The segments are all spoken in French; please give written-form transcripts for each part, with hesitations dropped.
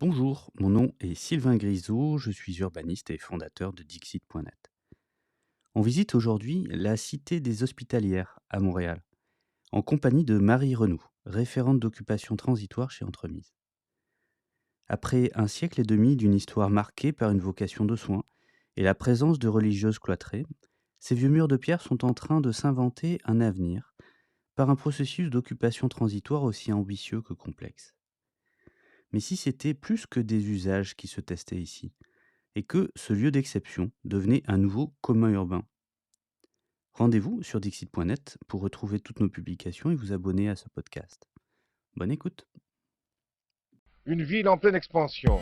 Bonjour, mon nom est Sylvain Grisot, je suis urbaniste et fondateur de Dixit.net. On visite aujourd'hui la Cité des Hospitalières à Montréal, en compagnie de Marie Renou, référente d'occupation transitoire chez Entremise. Après un siècle et demi d'une histoire marquée par une vocation de soins et la présence de religieuses cloîtrées, ces vieux murs de pierre sont en train de s'inventer un avenir par un processus d'occupation transitoire aussi ambitieux que complexe. Mais si c'était plus que des usages qui se testaient ici, et que ce lieu d'exception devenait un nouveau commun urbain. Rendez-vous sur Dixit.net pour retrouver toutes nos publications et vous abonner à ce podcast. Bonne écoute. Une ville en pleine expansion.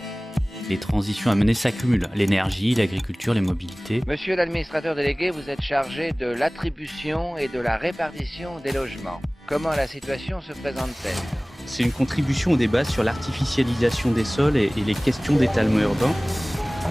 Les transitions à mener s'accumulent, l'énergie, l'agriculture, les mobilités. Monsieur l'administrateur délégué, vous êtes chargé de l'attribution et de la répartition des logements. Comment la situation se présente-t-elle ? C'est une contribution au débat sur l'artificialisation des sols et les questions d'étalement urbain.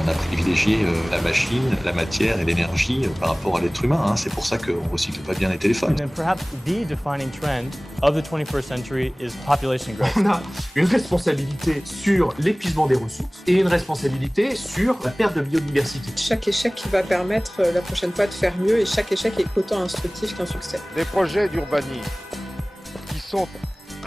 On a privilégié la machine, la matière et l'énergie par rapport à l'être humain. C'est pour ça qu'on ne recycle pas bien les téléphones. And then perhaps the defining trend of the 21st century is population growth. On a une responsabilité sur l'épuisement des ressources et une responsabilité sur la perte de biodiversité. Chaque échec va permettre la prochaine fois de faire mieux et chaque échec est autant instructif qu'un succès. Des projets d'urbanisme qui sont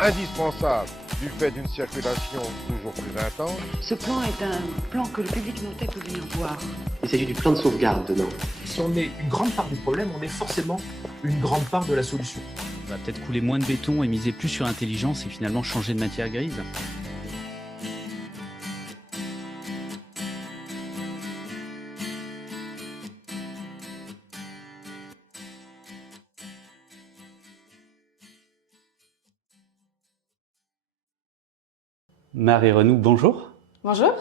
indispensables du fait d'une circulation toujours plus intense. Ce plan est un plan que le public montait pour venir voir. Il s'agit du plan de sauvegarde demain. Si on est une grande part du problème, on est forcément une grande part de la solution. On va peut-être couler moins de béton et miser plus sur l'intelligence et finalement changer de matière grise. Marie Renou, bonjour. Bonjour.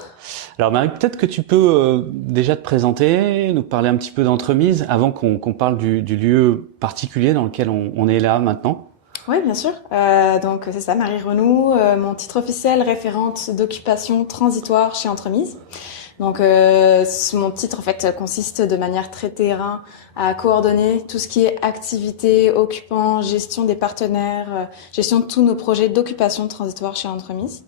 Alors Marie, peut-être que tu peux déjà te présenter, nous parler un petit peu d'Entremise avant qu'on parle du lieu particulier dans lequel on est là maintenant. Oui, bien sûr. Donc c'est ça, Marie Renou, mon titre officiel, référente d'occupation transitoire chez Entremise. Donc mon titre en fait consiste de manière très terrain à coordonner tout ce qui est activité, occupants, gestion des partenaires, gestion de tous nos projets d'occupation transitoire chez Entremise.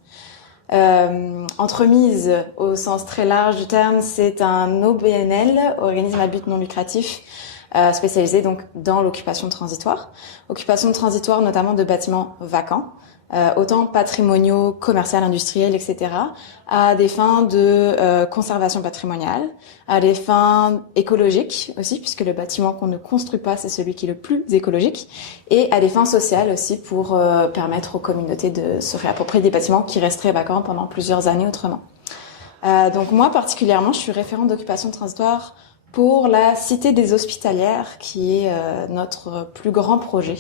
Entremise, au sens très large du terme, c'est un OBNL, organisme à but non lucratif, spécialisé donc dans l'occupation transitoire. Occupation transitoire notamment de bâtiments vacants, autant patrimoniaux, commerciaux, industriels, etc., à des fins de conservation patrimoniale, à des fins écologiques aussi, puisque le bâtiment qu'on ne construit pas, c'est celui qui est le plus écologique, et à des fins sociales aussi pour permettre aux communautés de se réapproprier des bâtiments qui resteraient vacants pendant plusieurs années autrement. Donc moi particulièrement, je suis référente d'occupation transitoire pour la Cité des Hospitalières, qui est notre plus grand projet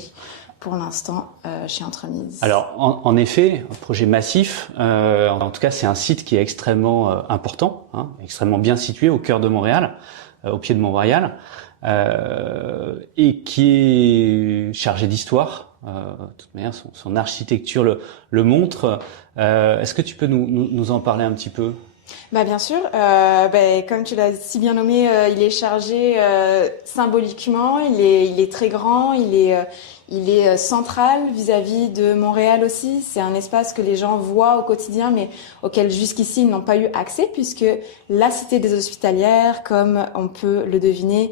pour l'instant chez Entremise. Alors en effet, un projet massif, en tout cas c'est un site qui est extrêmement important, extrêmement bien situé au cœur de Montréal, au pied de Mont-Royal, et qui est chargé d'histoire. De toute manière, son architecture le montre. Est-ce que tu peux nous en parler un petit peu ? Bien sûr, comme tu l'as si bien nommé, il est chargé symboliquement, il est très grand, il est central vis-à-vis de Montréal aussi. C'est un espace que les gens voient au quotidien, mais auquel jusqu'ici ils n'ont pas eu accès, puisque la Cité des Hospitalières, comme on peut le deviner,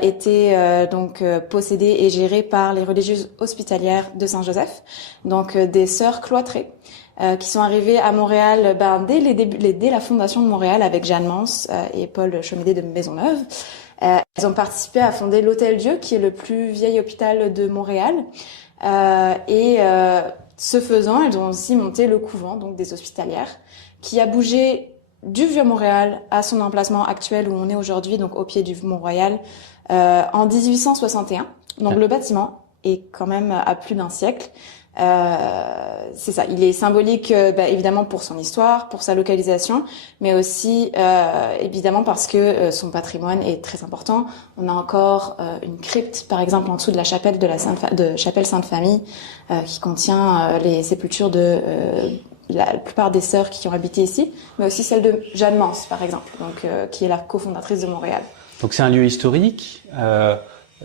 était possédée et gérée par les religieuses hospitalières de Saint-Joseph, donc des sœurs cloîtrées. Qui sont arrivés à Montréal dès la fondation de Montréal avec Jeanne Mance et Paul Chomédé de Maisonneuve. Elles ont participé à fonder l'Hôtel-Dieu, qui est le plus vieil hôpital de Montréal. Ce faisant, elles ont aussi monté le couvent donc des Hospitalières, qui a bougé du Vieux-Montréal à son emplacement actuel où on est aujourd'hui, donc au pied du Mont-Royal, en 1861. Donc le bâtiment est quand même à plus d'un siècle. C'est ça, il est symbolique évidemment pour son histoire, pour sa localisation, mais aussi évidemment parce que son patrimoine est très important. On a encore une crypte par exemple en dessous de la chapelle de Chapelle Sainte-Famille qui contient les sépultures de la plupart des sœurs qui ont habité ici, mais aussi celle de Jeanne Mance par exemple, donc qui est la cofondatrice de Montréal. Donc c'est un lieu historique,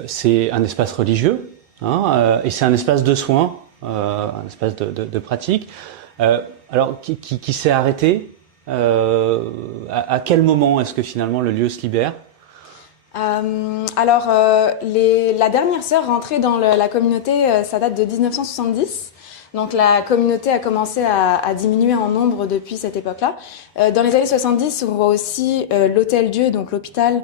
c'est un espace religieux, et c'est un espace de soins. Un espace de pratique. Alors, qui s'est arrêté À quel moment est-ce que finalement le lieu se libère? La dernière sœur rentrée dans la communauté, ça date de 1970. Donc la communauté a commencé à diminuer en nombre depuis cette époque-là. Dans les années 70, on voit aussi l'Hôtel-Dieu, donc l'hôpital,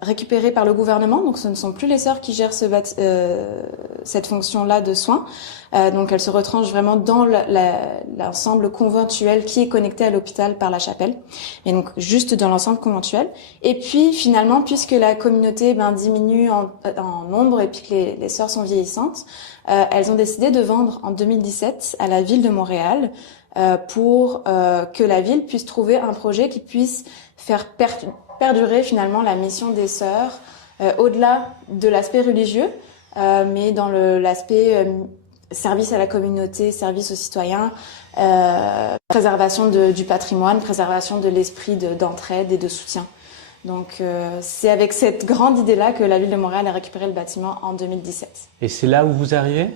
récupéré par le gouvernement. Donc ce ne sont plus les sœurs qui gèrent cette fonction-là de soins. Donc elles se retranchent vraiment dans l'ensemble conventuel qui est connecté à l'hôpital par la chapelle. Et donc juste dans l'ensemble conventuel. Et puis finalement, puisque la communauté diminue en nombre et puis que les sœurs sont vieillissantes, elles ont décidé de vendre en 2017 à la ville de Montréal pour que la ville puisse trouver un projet qui puisse faire perdurer finalement la mission des sœurs au-delà de l'aspect religieux, mais dans l'aspect service à la communauté, service aux citoyens, préservation du patrimoine, préservation de l'esprit d'entraide et de soutien. Donc c'est avec cette grande idée-là que la ville de Montréal a récupéré le bâtiment en 2017. Et c'est là où vous arrivez?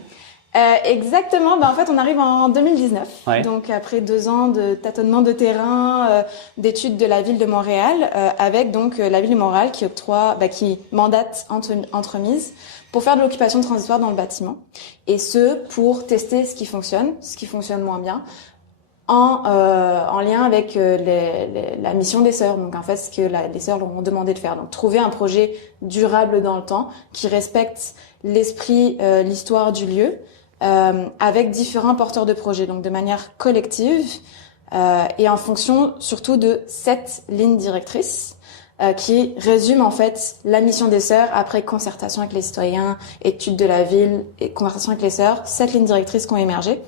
Exactement. En fait, on arrive en 2019. Ouais. Donc après 2 ans de tâtonnement de terrain, d'études de la ville de Montréal, avec donc la ville de Montréal qui mandate entremise pour faire de l'occupation transitoire dans le bâtiment. Et ce, pour tester ce qui fonctionne moins bien, en lien avec la mission des sœurs. Donc en fait, ce que les sœurs leur ont demandé de faire. Donc trouver un projet durable dans le temps qui respecte l'esprit, l'histoire du lieu, avec différents porteurs de projets, donc de manière collective et en fonction surtout de 7 lignes directrices qui résument en fait la mission des sœurs après concertation avec les citoyens, études de la ville et conversation avec les sœurs. 7 lignes directrices qui ont émergé.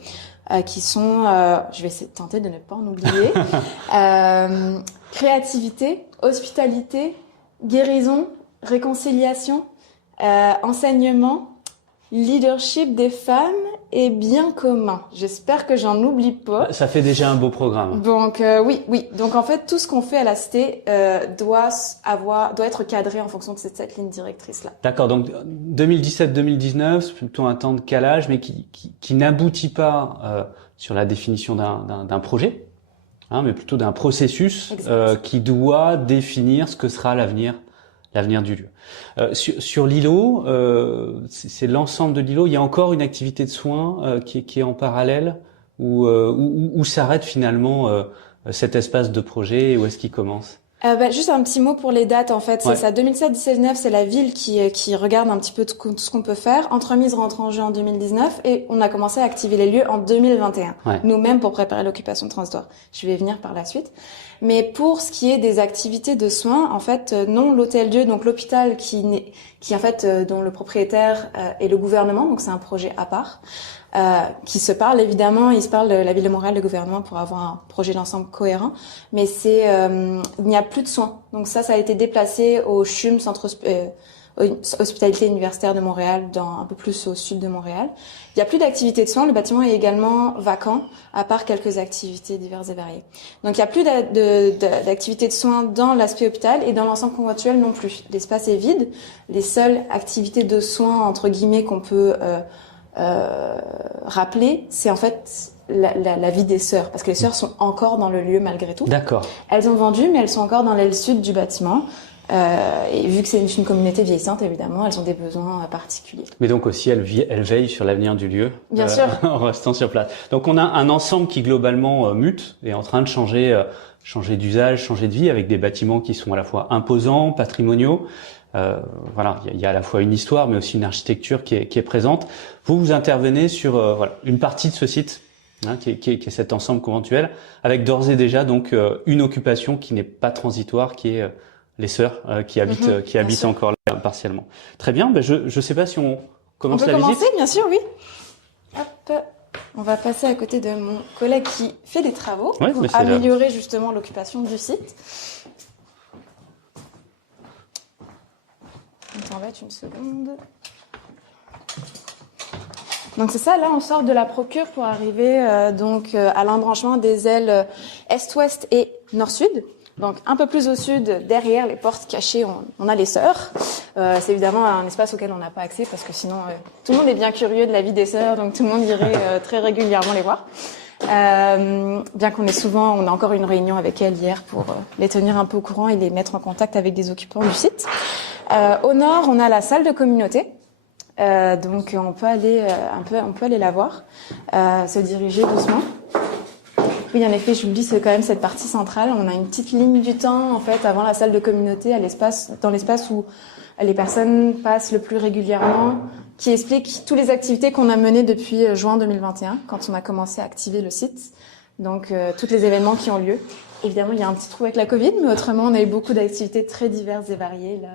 Qui sont, je vais essayer de tenter de ne pas en oublier, créativité, hospitalité, guérison, réconciliation, enseignement, leadership des femmes et bien commun. J'espère que j'en oublie pas. Ça fait déjà un beau programme. Donc oui. Donc en fait, tout ce qu'on fait à la Cité doit être cadré en fonction de cette ligne directrice là. D'accord. Donc 2017-2019, c'est plutôt un temps de calage, mais qui n'aboutit pas sur la définition d'un projet, mais plutôt d'un processus qui doit définir ce que sera l'avenir du lieu. Sur l'îlot, c'est l'ensemble de l'îlot. Il y a encore une activité de soins qui est en parallèle où s'arrête finalement cet espace de projet et où est-ce qu'il commence? Juste un petit mot pour les dates en fait. C'est ça, 2017-2019, c'est la ville qui regarde un petit peu tout ce qu'on peut faire. Entremise rentre en jeu en 2019 et on a commencé à activer les lieux en 2021. Ouais. Nous-mêmes pour préparer l'occupation transitoire. Je vais venir par la suite. Mais pour ce qui est des activités de soins, en fait, non, l'Hôtel-Dieu, donc l'hôpital qui en fait, dont le propriétaire est le gouvernement, donc c'est un projet à part. Qui se parlent évidemment, ils se parlent de la ville de Montréal, le gouvernement pour avoir un projet d'ensemble cohérent, mais il n'y a plus de soins. Donc ça a été déplacé au CHUM, Centre Hospitalité Universitaire de Montréal, un peu plus au sud de Montréal. Il n'y a plus d'activités de soins, le bâtiment est également vacant, à part quelques activités diverses et variées. Donc il n'y a plus d'activités de soins dans l'aspect hôpital et dans l'ensemble conventuel non plus. L'espace est vide, les seules activités de soins, entre guillemets, qu'on peut rappeler, c'est en fait la vie des sœurs, parce que les sœurs sont encore dans le lieu malgré tout. D'accord. Elles ont vendu, mais elles sont encore dans l'aile sud du bâtiment. Et vu que c'est une communauté vieillissante, évidemment, elles ont des besoins particuliers. Mais donc aussi, elles veillent sur l'avenir du lieu. Bien sûr. En restant sur place. Donc on a un ensemble qui globalement mute et est en train de changer d'usage, changer de vie, avec des bâtiments qui sont à la fois imposants, patrimoniaux. Voilà, il y a à la fois une histoire, mais aussi une architecture qui est présente. Vous intervenez sur une partie de ce site, qui est cet ensemble conventuel, avec d'ores et déjà donc une occupation qui n'est pas transitoire, qui est les sœurs qui habitent encore là partiellement. Très bien. Je sais pas si on commence la visite. On peut commencer, bien sûr, oui. Hop. On va passer à côté de mon collègue qui fait des travaux pour améliorer justement l'occupation du site. Attends, va une seconde. Donc c'est ça, là on sort de la procure pour arriver à l'embranchement des ailes est-ouest et nord-sud. Donc un peu plus au sud, derrière les portes cachées, on a les sœurs. C'est évidemment un espace auquel on n'a pas accès parce que sinon tout le monde est bien curieux de la vie des sœurs, donc tout le monde irait très régulièrement les voir. Bien qu'on on a encore une réunion avec elle hier pour les tenir un peu au courant et les mettre en contact avec des occupants du site. Au nord, on a la salle de communauté. Donc on peut aller la voir, se diriger doucement. Oui, en effet, je vous le dis, c'est quand même cette partie centrale. On a une petite ligne du temps, en fait, avant la salle de communauté, dans l'espace où les personnes passent le plus régulièrement, qui explique toutes les activités qu'on a menées depuis juin 2021, quand on a commencé à activer le site. Donc, tous les événements qui ont lieu. Évidemment, il y a un petit trou avec la Covid, mais autrement, on a eu beaucoup d'activités très diverses et variées, là.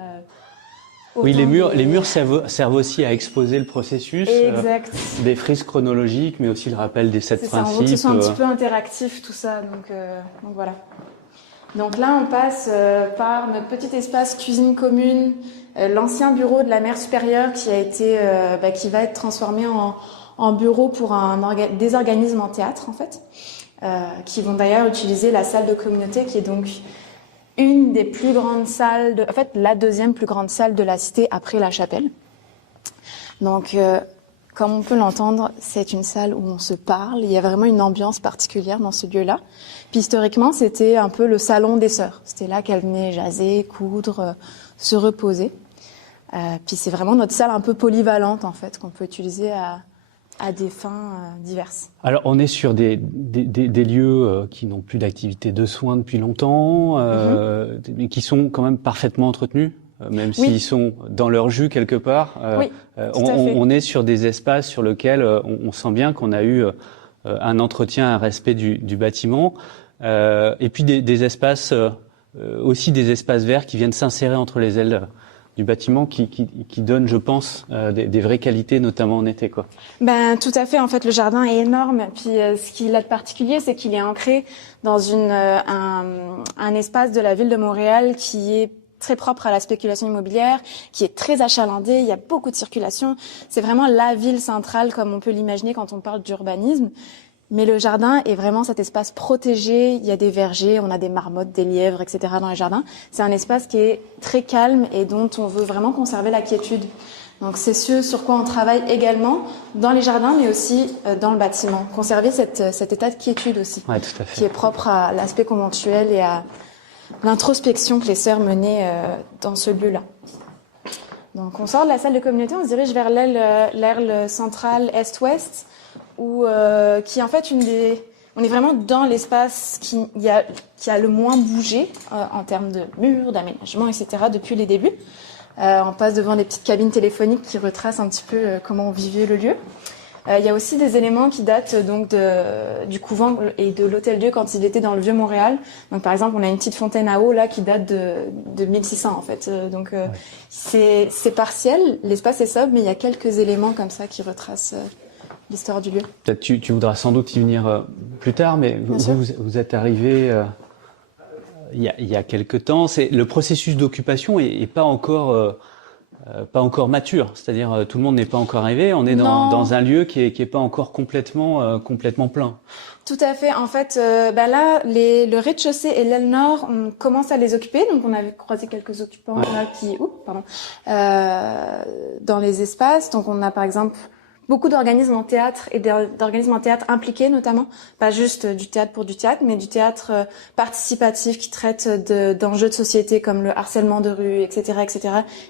Oui, les murs servent aussi à exposer le processus, des frises chronologiques, mais aussi le rappel des 7 principes. On veut que ce soit un petit peu interactif, tout ça, donc voilà. Donc là, on passe par notre petit espace cuisine commune, l'ancien bureau de la mère supérieure qui va être transformé en bureau pour des organismes en théâtre, en fait, qui vont d'ailleurs utiliser la salle de communauté qui est donc une des plus grandes salles, la deuxième plus grande salle de la cité après la chapelle. Donc, comme on peut l'entendre, c'est une salle où on se parle. Il y a vraiment une ambiance particulière dans ce lieu-là. Puis historiquement, c'était un peu le salon des sœurs. C'était là qu'elles venaient jaser, coudre, se reposer. Puis c'est vraiment notre salle un peu polyvalente, en fait, qu'on peut utiliser à des fins diverses. Alors, on est sur des lieux qui n'ont plus d'activité de soins depuis longtemps, mais qui sont quand même parfaitement entretenus, même s'ils sont dans leur jus quelque part. On est sur des espaces sur lesquels on sent bien qu'on a eu un entretien, un respect du bâtiment, et puis des espaces, aussi des espaces verts qui viennent s'insérer entre les ailes du bâtiment qui donne, je pense, des vraies qualités, notamment en été, quoi. Ben, tout à fait. En fait, le jardin est énorme. Puis, ce qu'il a de particulier, c'est qu'il est ancré dans un espace de la ville de Montréal qui est très propre à la spéculation immobilière, qui est très achalandé. Il y a beaucoup de circulation. C'est vraiment la ville centrale, comme on peut l'imaginer quand on parle d'urbanisme. Mais le jardin est vraiment cet espace protégé. Il y a des vergers, on a des marmottes, des lièvres, etc. dans les jardins. C'est un espace qui est très calme et dont on veut vraiment conserver la quiétude. Donc c'est ce sur quoi on travaille également dans les jardins, mais aussi dans le bâtiment. Conserver cet état de quiétude aussi, ouais, tout à fait, qui est propre à l'aspect conventuel et à l'introspection que les sœurs menaient dans ce lieu-là. Donc on sort de la salle de communauté, on se dirige vers l'aile centrale est-ouest, qui est en fait on est vraiment dans l'espace qui a le moins bougé en termes de murs, d'aménagement, etc. depuis les débuts. On passe devant des petites cabines téléphoniques qui retracent un petit peu comment on vivait le lieu. Il y a aussi des éléments qui datent donc du couvent et de l'Hôtel-Dieu quand il était dans le Vieux-Montréal. Donc par exemple, on a une petite fontaine à eau là qui date de 1600 en fait. Donc c'est partiel, l'espace est sobre, mais il y a quelques éléments comme ça qui retracent l'histoire du lieu. Peut-être tu voudras sans doute y venir plus tard, mais vous êtes arrivé il y a quelque temps. Le processus d'occupation est pas encore mature, c'est-à-dire tout le monde n'est pas encore arrivé. On est dans un lieu qui est pas encore complètement plein. Tout à fait. En fait, là, le rez-de-chaussée et l'aile nord, on commence à les occuper. Donc, on avait croisé quelques occupants là dans les espaces. Donc, on a par exemple beaucoup d'organismes en théâtre et d'organismes en théâtre impliqués notamment, pas juste du théâtre pour du théâtre, mais du théâtre participatif qui traite d'enjeux de société comme le harcèlement de rue, etc.,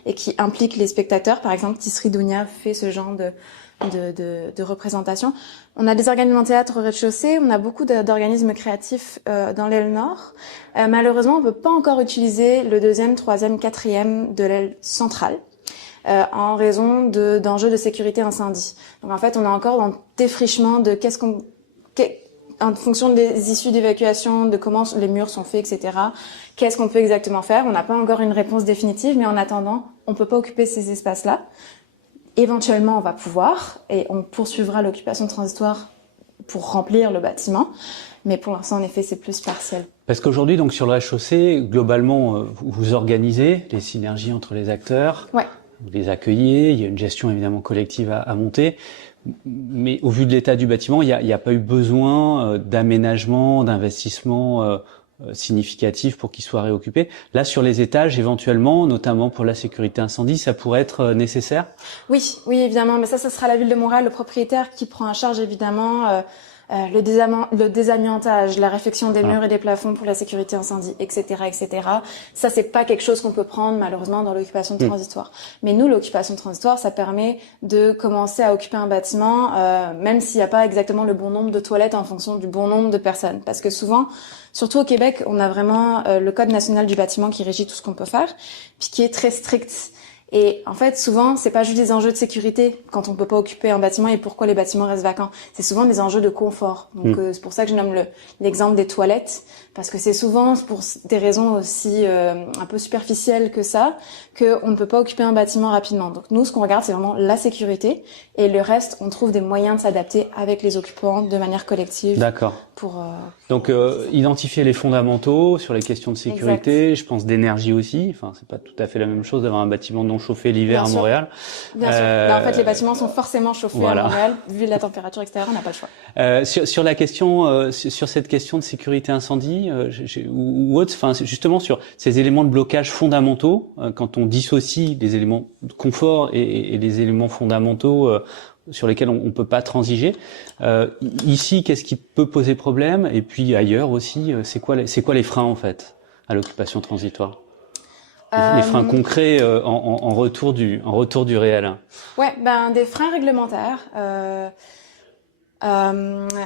et qui implique les spectateurs. Par exemple, Tisserie Dounia fait ce genre de représentation. On a des organismes en théâtre au rez-de-chaussée, on a beaucoup d'organismes créatifs dans l'aile nord. Malheureusement, on peut pas encore utiliser le 2e, 3e, 4e de l'aile centrale. En raison d'enjeux de sécurité incendie. Donc en fait, on est encore dans le défrichement de en fonction des issues d'évacuation, de comment les murs sont faits, etc. Qu'est-ce qu'on peut exactement faire? On n'a pas encore une réponse définitive, mais en attendant, on peut pas occuper ces espaces-là. Éventuellement, on va pouvoir, et on poursuivra l'occupation transitoire pour remplir le bâtiment. Mais pour l'instant, en effet, c'est plus partiel. Parce qu'aujourd'hui, donc sur le rez-de-chaussée, globalement, vous organisez les synergies entre les acteurs. Ouais. Vous les accueillez, il y a une gestion évidemment collective à monter, mais au vu de l'état du bâtiment, il n'y a pas eu besoin d'aménagement, d'investissement significatif pour qu'il soit réoccupé. Là, sur les étages, éventuellement, notamment pour la sécurité incendie, ça pourrait être nécessaire? Oui, évidemment, mais ça sera la ville de Montréal, le propriétaire, qui prend en charge évidemment le désamiantage, la réfection des Voilà. murs et des plafonds pour la sécurité incendie, etc., etc. Ça, c'est pas quelque chose qu'on peut prendre malheureusement dans l'occupation transitoire. Mais nous, l'occupation transitoire, ça permet de commencer à occuper un bâtiment, même s'il n'y a pas exactement le bon nombre de toilettes en fonction du bon nombre de personnes. Parce que souvent, surtout au Québec, on a vraiment le Code national du bâtiment qui régit tout ce qu'on peut faire, puis qui est très strict. Et en fait, souvent, c'est pas juste des enjeux de sécurité quand on peut pas occuper un bâtiment et pourquoi les bâtiments restent vacants. C'est souvent des enjeux de confort. Donc, c'est pour ça que je nomme l'exemple des toilettes, parce que c'est souvent pour des raisons aussi un peu superficielles que ça, qu'on ne peut pas occuper un bâtiment rapidement. Donc, nous, ce qu'on regarde, c'est vraiment la sécurité, et le reste, on trouve des moyens de s'adapter avec les occupants de manière collective. D'accord. Pour Donc, identifier les fondamentaux sur les questions de sécurité, je pense d'énergie aussi. Enfin, c'est pas tout à fait la même chose d'avoir un bâtiment non chauffé l'hiver à Montréal. Bien sûr. Là, en fait, les bâtiments sont forcément chauffés à Montréal. Vu la température extérieure, on n'a pas le choix. Sur la question, sur cette question de sécurité incendie, ou autre, enfin, justement sur ces éléments de blocage fondamentaux, quand on dissocie les éléments de confort et les éléments fondamentaux, sur lesquels on peut pas transiger. Ici, qu'est-ce qui peut poser problème? Et puis ailleurs aussi, c'est quoi les freins en fait à l'occupation transitoire? Les freins concrets en retour du réel. Ouais, des freins réglementaires.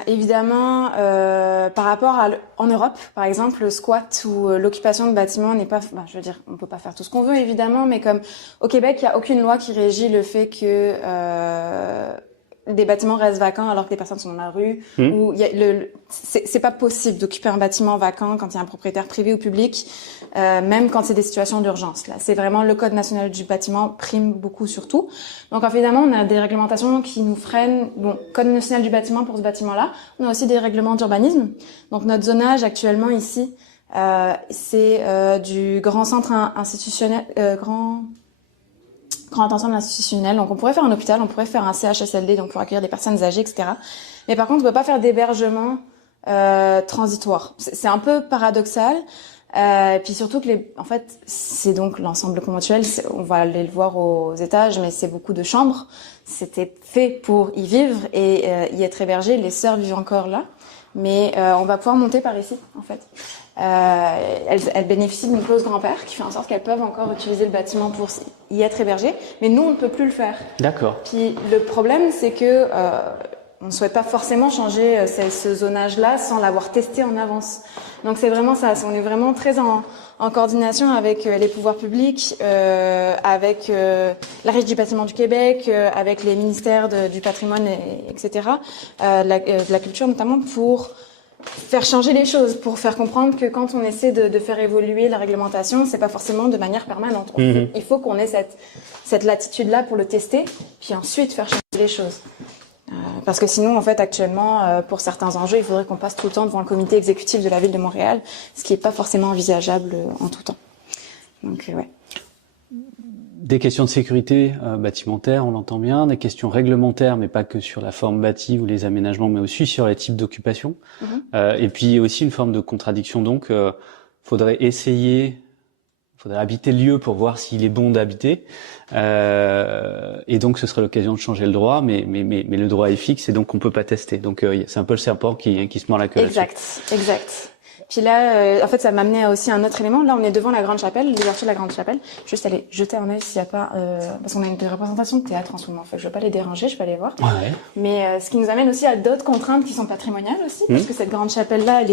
Évidemment, par rapport en Europe, par exemple, le squat ou l'occupation de bâtiments n'est pas, je veux dire, on peut pas faire tout ce qu'on veut évidemment, mais comme au Québec, il y a aucune loi qui régit le fait que des bâtiments restent vacants alors que les personnes sont dans la rue. Ou c'est pas possible d'occuper un bâtiment vacant quand il y a un propriétaire privé ou public, même quand c'est des situations d'urgence. Là, c'est vraiment le Code national du bâtiment prime beaucoup sur tout. Donc évidemment, on a des réglementations qui nous freinent. Bon, Code national du bâtiment pour ce bâtiment-là. On a aussi des règlements d'urbanisme. Donc notre zonage actuellement ici, c'est du grand centre institutionnel, grand ensemble institutionnel. Donc on pourrait faire un hôpital, on pourrait faire un CHSLD, donc pour accueillir des personnes âgées, etc. Mais par contre, on peut pas faire d'hébergement transitoire. C'est un peu paradoxal. Puis surtout que en fait, c'est donc l'ensemble conventuel. On va aller le voir aux étages, mais c'est beaucoup de chambres. C'était fait pour y vivre et y être hébergé. Les sœurs vivent encore là, mais on va pouvoir monter par ici, en fait. Elles bénéficient d'une clause grand-père qui fait en sorte qu'elles peuvent encore utiliser le bâtiment pour y être hébergées, mais nous, on ne peut plus le faire. D'accord. Puis le problème, c'est que on ne souhaite pas forcément changer ce zonage-là sans l'avoir testé en avance. Donc c'est vraiment ça, on est vraiment très en coordination avec les pouvoirs publics, avec la Régie du bâtiment du Québec, avec les ministères du patrimoine, etc., de la culture notamment, pour faire changer les choses, pour faire comprendre que quand on essaie de faire évoluer la réglementation, c'est pas forcément de manière permanente. Il faut qu'on ait cette latitude-là pour le tester, puis ensuite faire changer les choses. Parce que sinon, en fait, actuellement, pour certains enjeux, il faudrait qu'on passe tout le temps devant le comité exécutif de la Ville de Montréal, ce qui n'est pas forcément envisageable en tout temps. Donc, ouais. Des questions de sécurité bâtimentaire, on l'entend bien, des questions réglementaires, mais pas que sur la forme bâtie ou les aménagements, mais aussi sur les types d'occupation. Et puis aussi une forme de contradiction. Donc, faudrait habiter le lieu pour voir s'il est bon d'habiter. Et donc, ce serait l'occasion de changer le droit, mais le droit est fixe et donc on peut pas tester. Donc, c'est un peu le serpent qui se mord la queue. Exact. Puis là, en fait, ça m'a amené à aussi un autre élément. Là, on est devant la Grande Chapelle, l'ouverture de la Grande Chapelle. Juste aller jeter un œil s'il n'y a pas... parce qu'on a une représentation de théâtre en ce moment. En fait, je ne vais pas les déranger, je vais aller voir. Ouais. Mais ce qui nous amène aussi à d'autres contraintes qui sont patrimoniales aussi, parce que cette Grande Chapelle-là,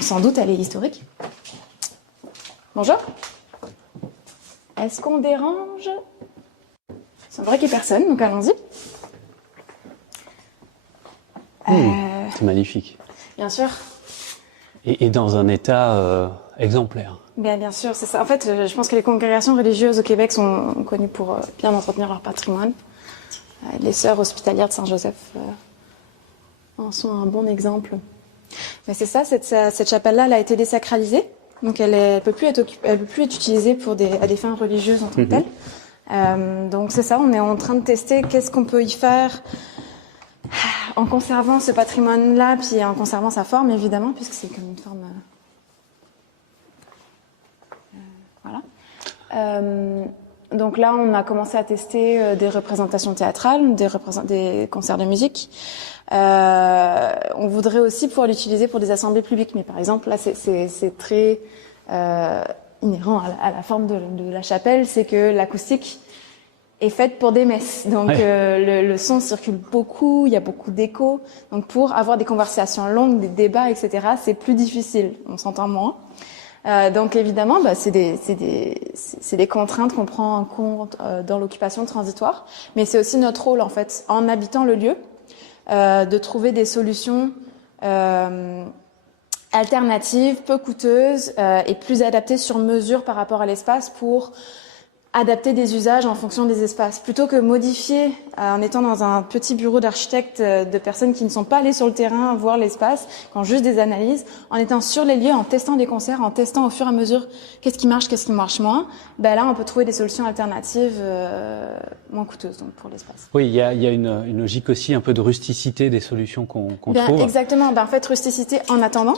sans doute, elle est historique. Bonjour. Est-ce qu'on dérange? Il semblerait qu'il n'y ait personne, donc allons-y. C'est magnifique. Bien sûr. Et dans un état exemplaire. Bien sûr, c'est ça. En fait, je pense que les congrégations religieuses au Québec sont connues pour bien entretenir leur patrimoine. Les sœurs hospitalières de Saint-Joseph en sont un bon exemple. Mais c'est ça, cette chapelle-là, elle a été désacralisée. Donc elle peut plus être utilisée à des fins religieuses en tant que telle. Donc c'est ça, on est en train de tester qu'est-ce qu'on peut y faire en conservant ce patrimoine-là, puis en conservant sa forme évidemment, puisque c'est comme une forme. Voilà. Donc là, on a commencé à tester des représentations théâtrales, des concerts de musique. On voudrait aussi pouvoir l'utiliser pour des assemblées publiques, mais par exemple là c'est très inhérent à la forme de la chapelle, c'est que l'acoustique est faite pour des messes, donc le son circule beaucoup, il y a beaucoup d'écho, donc pour avoir des conversations longues, des débats, etc., c'est plus difficile, on s'entend moins. Donc évidemment, c'est des contraintes qu'on prend en compte dans l'occupation transitoire, mais c'est aussi notre rôle en fait, en habitant le lieu, de trouver des solutions alternatives, peu coûteuses et plus adaptées sur mesure par rapport à l'espace pour adapter des usages en fonction des espaces, plutôt que modifier en étant dans un petit bureau d'architecte de personnes qui ne sont pas allées sur le terrain voir l'espace, qui ont juste des analyses, en étant sur les lieux, en testant des concerts, en testant au fur et à mesure qu'est-ce qui marche moins. Là, on peut trouver des solutions alternatives moins coûteuses donc pour l'espace. Oui, il y a une logique aussi un peu de rusticité des solutions qu'on trouve. Exactement. En fait, rusticité en attendant.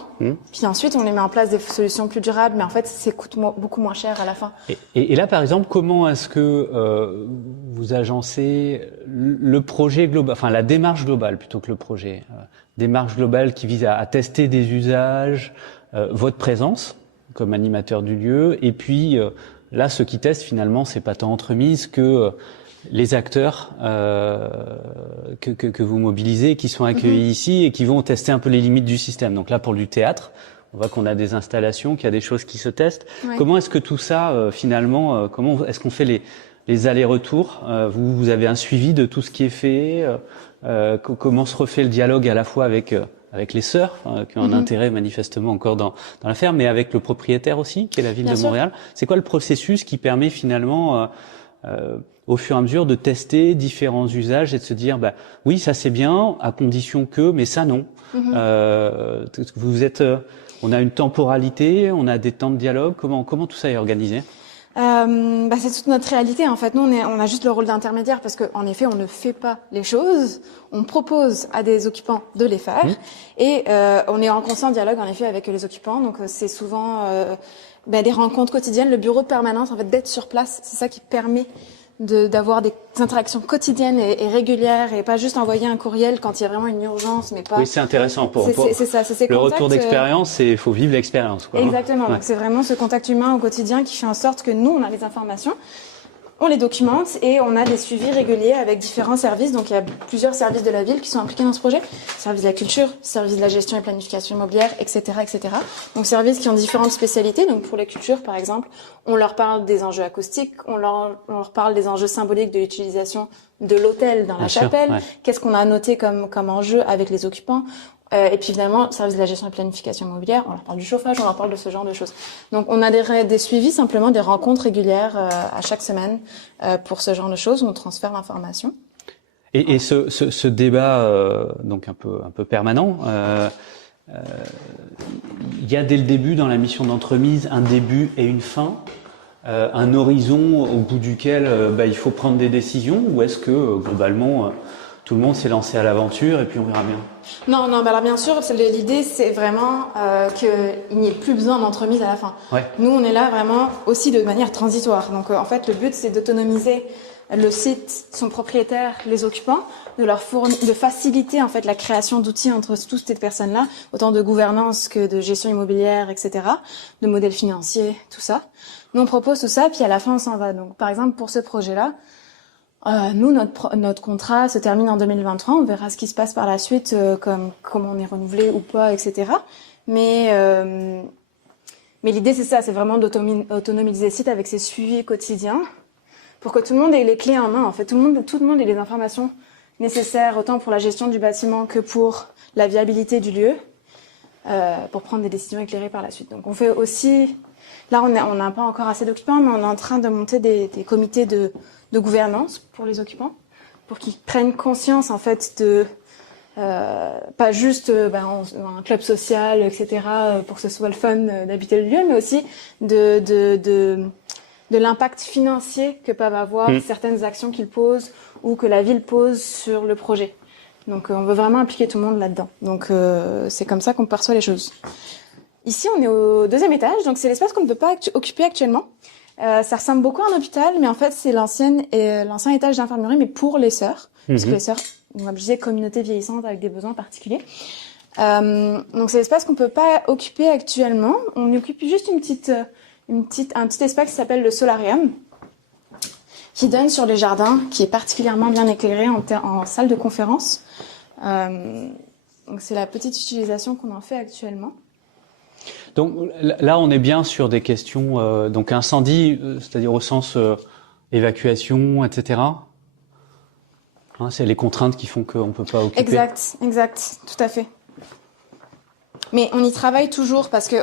Puis ensuite, on les met en place des solutions plus durables, mais en fait, ça coûte beaucoup moins cher à la fin. Et là, par exemple, comment est-ce que vous agencez le projet global, enfin la démarche globale plutôt que le projet, démarche globale qui vise à tester des usages, votre présence comme animateur du lieu, et puis là, ce qui teste finalement, c'est pas tant entremise que les acteurs que vous mobilisez, qui sont accueillis ici et qui vont tester un peu les limites du système. Donc là, pour du théâtre, on voit qu'on a des installations, qu'il y a des choses qui se testent. Ouais. Comment est-ce que tout ça, finalement, comment est-ce qu'on fait les allers-retours? Vous avez un suivi de tout ce qui est fait? Comment se refait le dialogue à la fois avec les sœurs, qui ont un intérêt manifestement encore dans l'affaire, mais avec le propriétaire aussi, qui est la ville de Montréal? C'est quoi le processus qui permet finalement, au fur et à mesure, de tester différents usages et de se dire, oui, ça c'est bien, à condition que, mais ça non. Vous êtes... on a une temporalité, on a des temps de dialogue. Comment tout ça est organisé? C'est toute notre réalité en fait. Nous, on a juste le rôle d'intermédiaire parce qu'en effet, on ne fait pas les choses. On propose à des occupants de les faire et on est en constant dialogue en effet avec les occupants. Donc c'est souvent des rencontres quotidiennes. Le bureau de permanence, en fait, d'être sur place, c'est ça qui permet d'avoir des interactions quotidiennes et régulières et pas juste envoyer un courriel quand il y a vraiment une urgence, mais pas. Oui, c'est intéressant c'est ça, c'est le retour d'expérience, c'est faut vivre l'expérience, quoi. Exactement. Ouais. Donc c'est vraiment ce contact humain au quotidien qui fait en sorte que nous on a les informations, on les documente et on a des suivis réguliers avec différents services. Donc il y a plusieurs services de la ville qui sont impliqués dans ce projet. Service de la culture, service de la gestion et planification immobilière, etc., etc. Donc services qui ont différentes spécialités. Donc pour les cultures, par exemple, on leur parle des enjeux acoustiques, on leur parle des enjeux symboliques de l'utilisation de l'hôtel dans la chapelle. Ouais. Qu'est-ce qu'on a noté comme enjeu avec les occupants. Et puis finalement, service de la gestion et planification immobilière, on leur parle du chauffage, on leur parle de ce genre de choses. Donc on a des suivis, simplement des rencontres régulières à chaque semaine pour ce genre de choses où on transfère l'information. Et ce débat donc un peu permanent, il y a dès le début dans la mission d'entremise un début et une fin, un horizon au bout duquel il faut prendre des décisions, ou est-ce que globalement tout le monde s'est lancé à l'aventure et puis on verra bien? Non, alors bien sûr, l'idée c'est vraiment qu'il n'y ait plus besoin d'entremise à la fin. Ouais. Nous, on est là vraiment aussi de manière transitoire. Donc en fait, le but c'est d'autonomiser le site, son propriétaire, les occupants, de faciliter en fait la création d'outils entre toutes ces personnes-là, autant de gouvernance que de gestion immobilière, etc., de modèles financiers, tout ça. Nous on propose tout ça, puis à la fin on s'en va. Donc par exemple pour ce projet-là, nous, notre contrat se termine en 2023. On verra ce qui se passe par la suite, comme on est renouvelé ou pas, etc. Mais l'idée, c'est ça, c'est vraiment d'autonomiser le site avec ses suivis quotidiens pour que tout le monde ait les clés en main. En fait, tout le monde ait les informations nécessaires, autant pour la gestion du bâtiment que pour la viabilité du lieu, pour prendre des décisions éclairées par la suite. Donc, on fait aussi... Là, on n'a pas encore assez d'occupants, mais on est en train de monter des comités de gouvernance pour les occupants, pour qu'ils prennent conscience en fait de pas juste un club social, etc., pour que ce soit le fun d'habiter le lieu, mais aussi de l'impact financier que peuvent avoir certaines actions qu'ils posent ou que la ville pose sur le projet. Donc on veut vraiment impliquer tout le monde là-dedans. Donc c'est comme ça qu'on perçoit les choses. Ici, on est au 2e étage, donc c'est l'espace qu'on ne peut pas occuper actuellement. Ça ressemble beaucoup à un hôpital, mais en fait, c'est l'ancien étage d'infirmerie, mais pour les sœurs, parce que les sœurs on va dire communauté vieillissante avec des besoins particuliers. Donc c'est l'espace qu'on peut pas occuper actuellement. On occupe juste un petit espace qui s'appelle le solarium, qui donne sur les jardins, qui est particulièrement bien éclairé en salle de conférence. Donc c'est la petite utilisation qu'on en fait actuellement. Donc là, on est bien sur des questions donc incendie, c'est-à-dire au sens évacuation, etc. Hein, c'est les contraintes qui font qu'on peut pas occuper. Exact, tout à fait. Mais on y travaille toujours parce que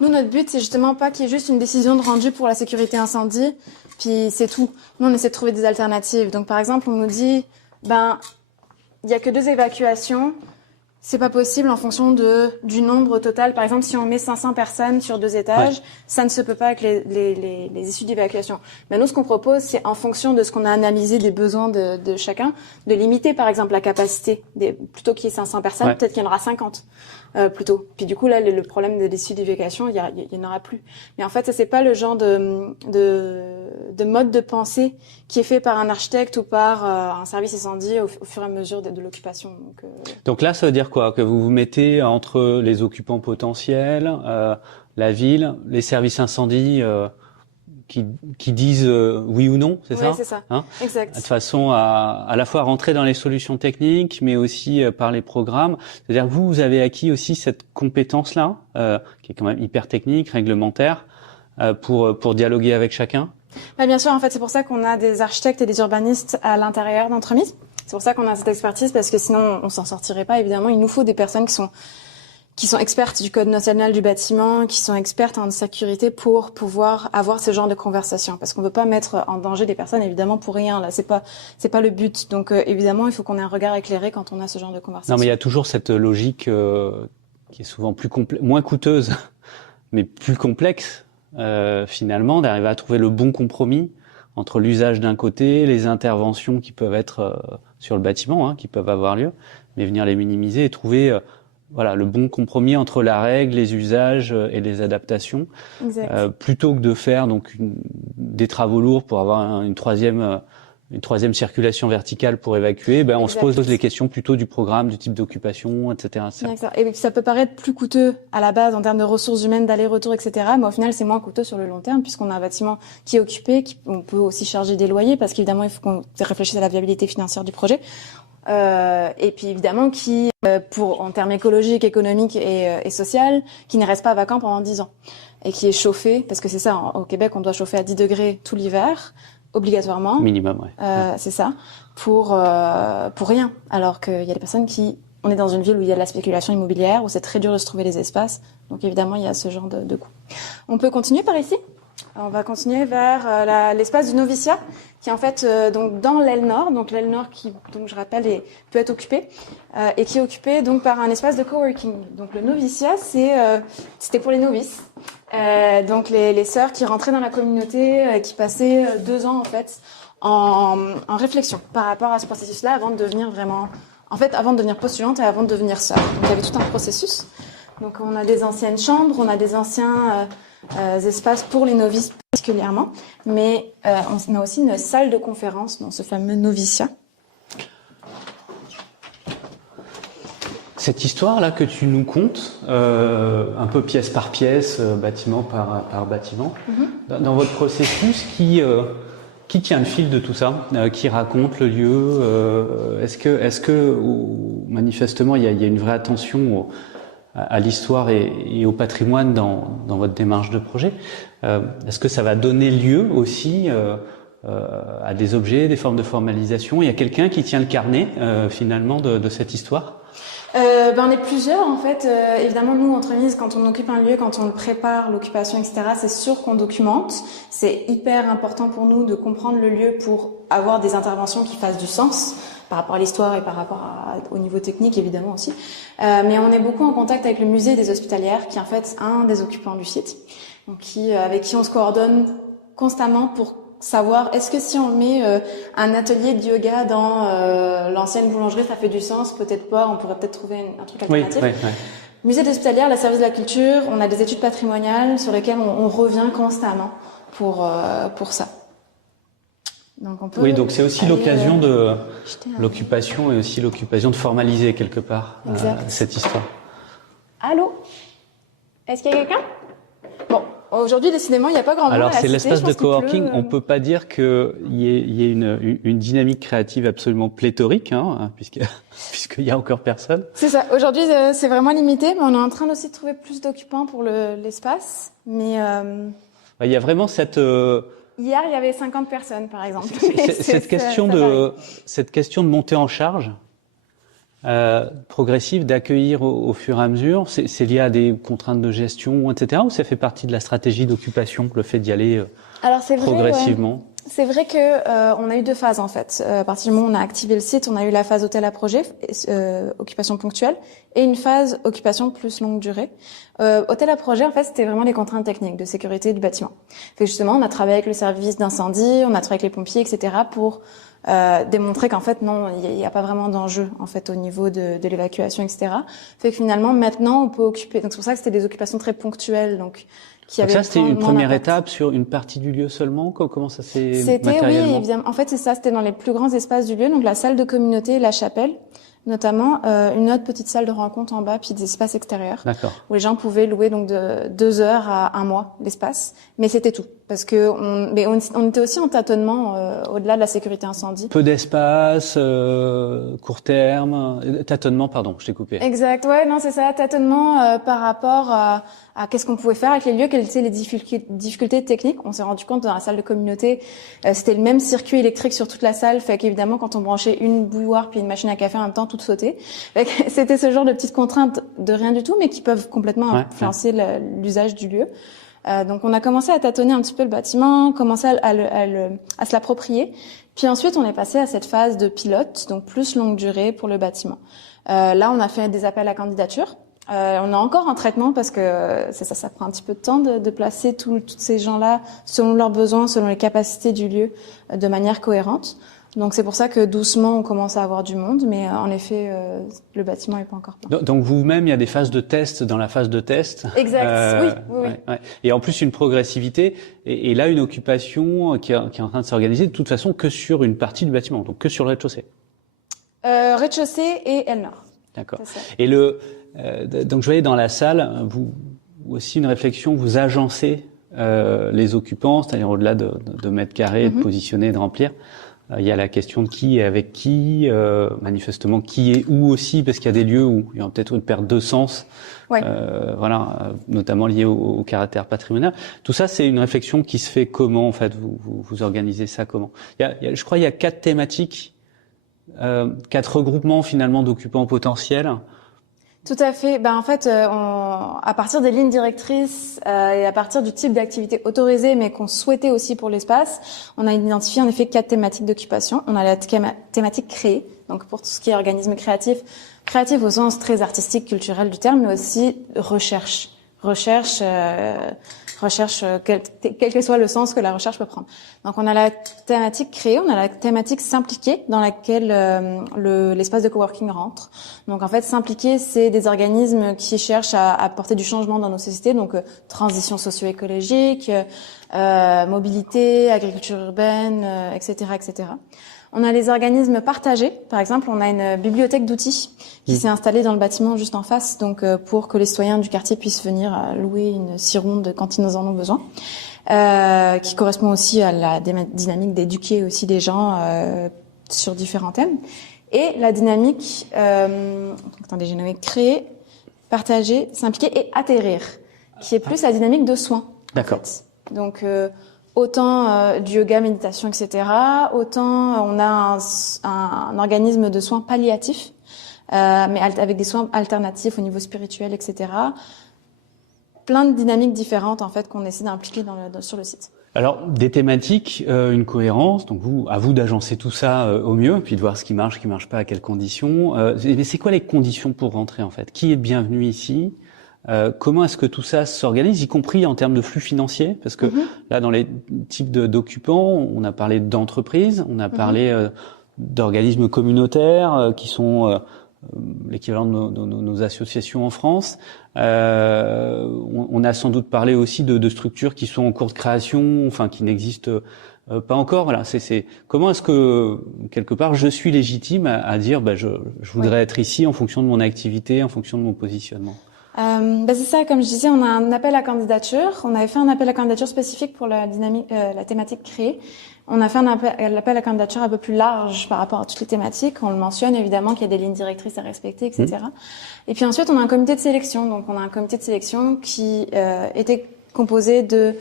nous, notre but, c'est justement pas qu'il y ait juste une décision de rendu pour la sécurité incendie, puis c'est tout. Nous, on essaie de trouver des alternatives. Donc, par exemple, on nous dit, il y a que 2 évacuations. C'est pas possible en fonction du nombre total. Par exemple, si on met 500 personnes sur 2 étages, ça ne se peut pas avec les issues d'évacuation. Mais nous, ce qu'on propose, c'est en fonction de ce qu'on a analysé des besoins de chacun, de limiter, par exemple, la capacité. Plutôt qu'il y ait 500 personnes, peut-être qu'il y en aura 50. Plutôt. Puis du coup, là, le problème de l'issue d'évacuation, il y en aura plus. Mais en fait, ça, c'est pas le genre de mode de pensée qui est fait par un architecte ou par un service incendie au fur et à mesure de l'occupation. Donc là, ça veut dire quoi? Que vous vous mettez entre les occupants potentiels, la ville, les services incendie qui disent oui ou non, c'est ça? Oui, c'est ça. Hein, exact. de façon à la fois rentrer dans les solutions techniques, mais aussi par les programmes. C'est-à-dire que vous avez acquis aussi cette compétence-là, qui est quand même hyper technique, réglementaire, pour dialoguer avec chacun. Bien sûr, en fait, c'est pour ça qu'on a des architectes et des urbanistes à l'intérieur d'Entremise. C'est pour ça qu'on a cette expertise, parce que sinon, on s'en sortirait pas. Évidemment, il nous faut des personnes qui sont expertes du Code national du bâtiment, qui sont expertes en sécurité pour pouvoir avoir ce genre de conversation. Parce qu'on ne peut pas mettre en danger des personnes, évidemment, pour rien. Là, c'est pas le but. Donc, évidemment, il faut qu'on ait un regard éclairé quand on a ce genre de conversation. Non, mais il y a toujours cette logique qui est souvent moins coûteuse, mais plus complexe, finalement, d'arriver à trouver le bon compromis entre l'usage d'un côté, les interventions qui peuvent être sur le bâtiment, qui peuvent avoir lieu, mais venir les minimiser et trouver le bon compromis entre la règle, les usages et les adaptations, plutôt que de faire des travaux lourds pour avoir une troisième circulation verticale pour évacuer. On se pose les questions plutôt du programme, du type d'occupation, etc. Et ça peut paraître plus coûteux à la base en termes de ressources humaines, d'aller-retour, etc. Mais au final, c'est moins coûteux sur le long terme puisqu'on a un bâtiment qui est occupé, on peut aussi charger des loyers parce qu'évidemment, il faut qu'on réfléchisse à la viabilité financière du projet. Et puis évidemment qui, en termes écologiques, économiques et social, qui ne reste pas vacant pendant 10 ans et qui est chauffé, parce que c'est ça, au Québec, on doit chauffer à 10 degrés tout l'hiver, obligatoirement. Minimum, c'est ça, pour rien. Alors qu'il y a des personnes on est dans une ville où il y a de la spéculation immobilière, où c'est très dur de se trouver les espaces. Donc évidemment, il y a ce genre de coût. On peut continuer par ici. On va continuer vers l'espace du noviciat, qui est en fait donc dans l'aile nord. Donc l'aile nord qui, donc je rappelle, peut être occupée et qui est occupée donc par un espace de coworking. Donc le noviciat, c'était pour les novices. Donc les sœurs qui rentraient dans la communauté, qui passaient 2 ans en fait en réflexion par rapport à ce processus-là avant de devenir postulantes et avant de devenir sœurs. Donc il y avait tout un processus. Donc on a des anciennes chambres, on a des anciens espaces pour les novices particulièrement, mais on a aussi une salle de conférence dans ce fameux noviciat. Cette histoire-là que tu nous contes, un peu pièce par pièce, bâtiment par bâtiment, dans votre processus, qui tient le fil de tout ça, qui raconte le lieu, est-ce que manifestement il y a une vraie attention à l'histoire et au patrimoine dans votre démarche de projet? Est-ce que ça va donner lieu aussi à des objets, des formes de formalisation? Il y a quelqu'un qui tient le carnet finalement de cette histoire? On est plusieurs en fait. Évidemment, nous, Entremise, quand on occupe un lieu, quand on le prépare, l'occupation, etc., c'est sûr qu'on documente. C'est hyper important pour nous de comprendre le lieu pour avoir des interventions qui fassent du sens par rapport à l'histoire et par rapport au niveau technique, évidemment aussi. Mais on est beaucoup en contact avec le musée des Hospitalières, qui est en fait un des occupants du site, donc avec qui on se coordonne constamment pour savoir est-ce que si on met un atelier de yoga dans l'ancienne boulangerie, ça fait du sens, peut-être pas, on pourrait peut-être trouver un truc alternatif. Oui. Musée des Hospitalières, la service de la culture, on a des études patrimoniales sur lesquelles on revient constamment pour ça. Donc on peut Oui, donc c'est aussi l'occasion de jeter l'occupation et aussi l'occasion de formaliser quelque part cette histoire. Allô? Est-ce qu'il y a quelqu'un? Bon, aujourd'hui, décidément, il n'y a pas grand monde. Alors, à la c'est cité, l'espace je de pense qu'il coworking. pleut. On peut pas dire qu'il y ait une dynamique créative absolument pléthorique, puisqu'il y a encore personne. C'est ça. Aujourd'hui, c'est vraiment limité, mais on est en train aussi de trouver plus d'occupants pour l'espace. Mais Il y a vraiment cette hier, il y avait 50 personnes, par exemple. cette question de montée en charge progressive, d'accueillir au fur et à mesure. C'est lié à des contraintes de gestion, etc. Ou ça fait partie de la stratégie d'occupation, le fait d'y aller Alors, c'est vrai, progressivement? ouais. C'est vrai que on a eu 2 phases en fait. À partir du moment où on a activé le site, on a eu la phase hôtel à projet, occupation ponctuelle, et une phase occupation plus longue durée. Hôtel à projet, en fait, c'était vraiment les contraintes techniques de sécurité du bâtiment. Fait que justement, on a travaillé avec le service d'incendie, on a travaillé avec les pompiers, etc. pour démontrer qu'en fait non, il n'y a pas vraiment d'enjeu en fait au niveau de l'évacuation, etc. Fait que finalement, maintenant, on peut occuper. Donc c'est pour ça que c'était des occupations très ponctuelles, donc. Donc ça, c'était une première étape sur une partie du lieu seulement? Comment ça s'est matériellement? Oui, évidemment. En fait, c'est ça. C'était dans les plus grands espaces du lieu, donc la salle de communauté, la chapelle, notamment une autre petite salle de rencontre en bas, puis des espaces extérieurs. D'accord. Où les gens pouvaient louer donc de 2 heures à 1 mois l'espace, mais c'était tout, parce que on était aussi en tâtonnement au-delà de la sécurité incendie. Peu d'espace, court terme, tâtonnement, pardon, je t'ai coupé. Exact, ouais, non, c'est ça, tâtonnement par rapport à qu'est-ce qu'on pouvait faire avec les lieux, quelles étaient les difficultés techniques. On s'est rendu compte dans la salle de communauté, c'était le même circuit électrique sur toute la salle, fait qu'évidemment quand on branchait une bouilloire puis une machine à café en même temps, tout sautait. C'était ce genre de petites contraintes de rien du tout, mais qui peuvent complètement influencer l'usage du lieu. Donc on a commencé à tâtonner un petit peu le bâtiment, commencé à se l'approprier. Puis ensuite, on est passé à cette phase de pilote, donc plus longue durée pour le bâtiment. Là, on a fait des appels à candidature. On est encore en traitement parce que ça prend un petit peu de temps de placer tous ces gens-là selon leurs besoins, selon les capacités du lieu, de manière cohérente. Donc c'est pour ça que doucement on commence à avoir du monde, mais en effet le bâtiment n'est pas encore plein. Donc vous-même, il y a des phases de test dans la phase de test. Exact. Oui. Ouais. Et en plus une progressivité et là une occupation qui est en train de s'organiser de toute façon que sur une partie du bâtiment, donc que sur le rez-de-chaussée. Rez-de-chaussée et aile nord. D'accord. Et donc je voyais dans la salle, vous aussi une réflexion, vous agencez les occupants, c'est-à-dire au-delà de mètres carrés, de positionner, de remplir. Il y a la question de qui est avec qui, manifestement qui est où aussi, parce qu'il y a des lieux où il y a peut-être une perte de sens, notamment liée au caractère patrimonial. Tout ça, c'est une réflexion qui se fait comment, en fait, vous organisez ça comment? Je crois il y a 4 thématiques, 4 regroupements finalement d'occupants potentiels. Tout à fait. En fait, à partir des lignes directrices et à partir du type d'activité autorisée, mais qu'on souhaitait aussi pour l'espace, on a identifié en effet 4 thématiques d'occupation. On a la thématique créée, donc pour tout ce qui est organisme créatif au sens très artistique, culturel du terme, mais aussi recherche, quel que soit le sens que la recherche peut prendre. Donc on a la thématique créée, on a la thématique s'impliquer dans laquelle l'espace de coworking rentre. Donc en fait s'impliquer, c'est des organismes qui cherchent à apporter du changement dans nos sociétés, donc transition socio-écologique, mobilité, agriculture urbaine, etc., etc. On a les organismes partagés. Par exemple, on a une bibliothèque d'outils qui s'est installée dans le bâtiment juste en face, donc pour que les citoyens du quartier puissent venir louer une cironde quand ils en ont besoin, qui correspond aussi à la dynamique d'éduquer aussi les gens sur différents thèmes. Et la dynamique, j'ai nommé créer, partager, s'impliquer et atterrir, qui est plus la dynamique de soins. D'accord. En fait. Donc autant du yoga, méditation, etc. Autant on a un organisme de soins palliatifs, mais avec des soins alternatifs au niveau spirituel, etc. Plein de dynamiques différentes en fait qu'on essaie d'impliquer sur le site. Alors des thématiques, une cohérence. Donc à vous d'agencer tout ça au mieux, puis de voir ce qui marche pas, à quelles conditions. Mais c'est quoi les conditions pour rentrer en fait? Qui est bienvenu ici? Comment est-ce que tout ça s'organise, y compris en termes de flux financiers? Parce que là, dans les types d'occupants, on a parlé d'entreprises, on a parlé d'organismes communautaires qui sont l'équivalent de nos associations en France. On a sans doute parlé aussi de structures qui sont en cours de création, enfin qui n'existent Pas encore. Voilà. C'est comment est-ce que quelque part je suis légitime à dire je voudrais être ici en fonction de mon activité, en fonction de mon positionnement. C'est ça, comme je disais, on a un appel à candidature. On avait fait un appel à candidature spécifique pour la thématique créée. On a fait un appel à candidature un peu plus large par rapport à toutes les thématiques. On le mentionne évidemment qu'il y a des lignes directrices à respecter, etc. Et puis ensuite, on a un comité de sélection. Donc, on a un comité de sélection qui était composé de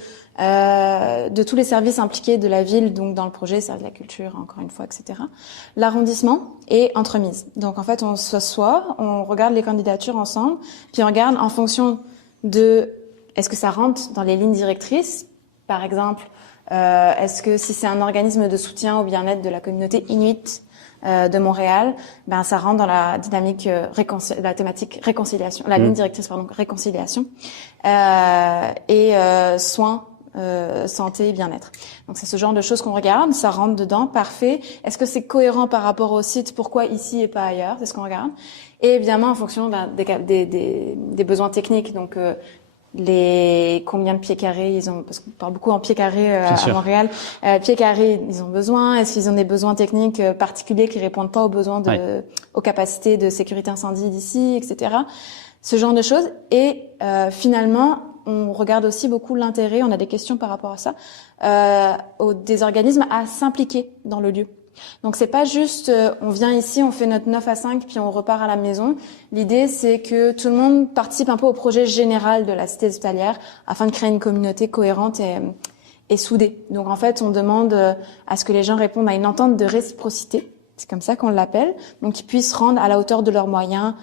tous les services impliqués de la ville, donc dans le projet, service de la culture, encore une fois, etc. L'arrondissement et entremise. Donc en fait, on s'assoit, on regarde les candidatures ensemble, puis on regarde en fonction de est-ce que ça rentre dans les lignes directrices, par exemple, est-ce que si c'est un organisme de soutien au bien-être de la communauté inuit de Montréal, ça rentre dans la dynamique la thématique réconciliation, la ligne directrice réconciliation et soins. Santé et bien-être. Donc c'est ce genre de choses qu'on regarde, ça rentre dedans, parfait. Est-ce que c'est cohérent par rapport au site, pourquoi ici et pas ailleurs, c'est ce qu'on regarde. Et évidemment en fonction des besoins techniques, donc combien de pieds carrés ils ont, parce qu'on parle beaucoup en pieds carrés à Montréal, pieds carrés ils ont besoin, est-ce qu'ils ont des besoins techniques particuliers qui répondent pas aux besoins aux capacités de sécurité incendie d'ici, etc. Ce genre de choses. Et finalement, on regarde aussi beaucoup l'intérêt, on a des questions par rapport à ça, des organismes à s'impliquer dans le lieu. Donc c'est pas juste on vient ici, on fait notre 9 à 5 puis on repart à la maison. L'idée c'est que tout le monde participe un peu au projet général de la cité hospitalière afin de créer une communauté cohérente et soudée. Donc en fait, on demande à ce que les gens répondent à une entente de réciprocité. C'est comme ça qu'on l'appelle. Donc qu'ils puissent rendre à la hauteur de leurs moyens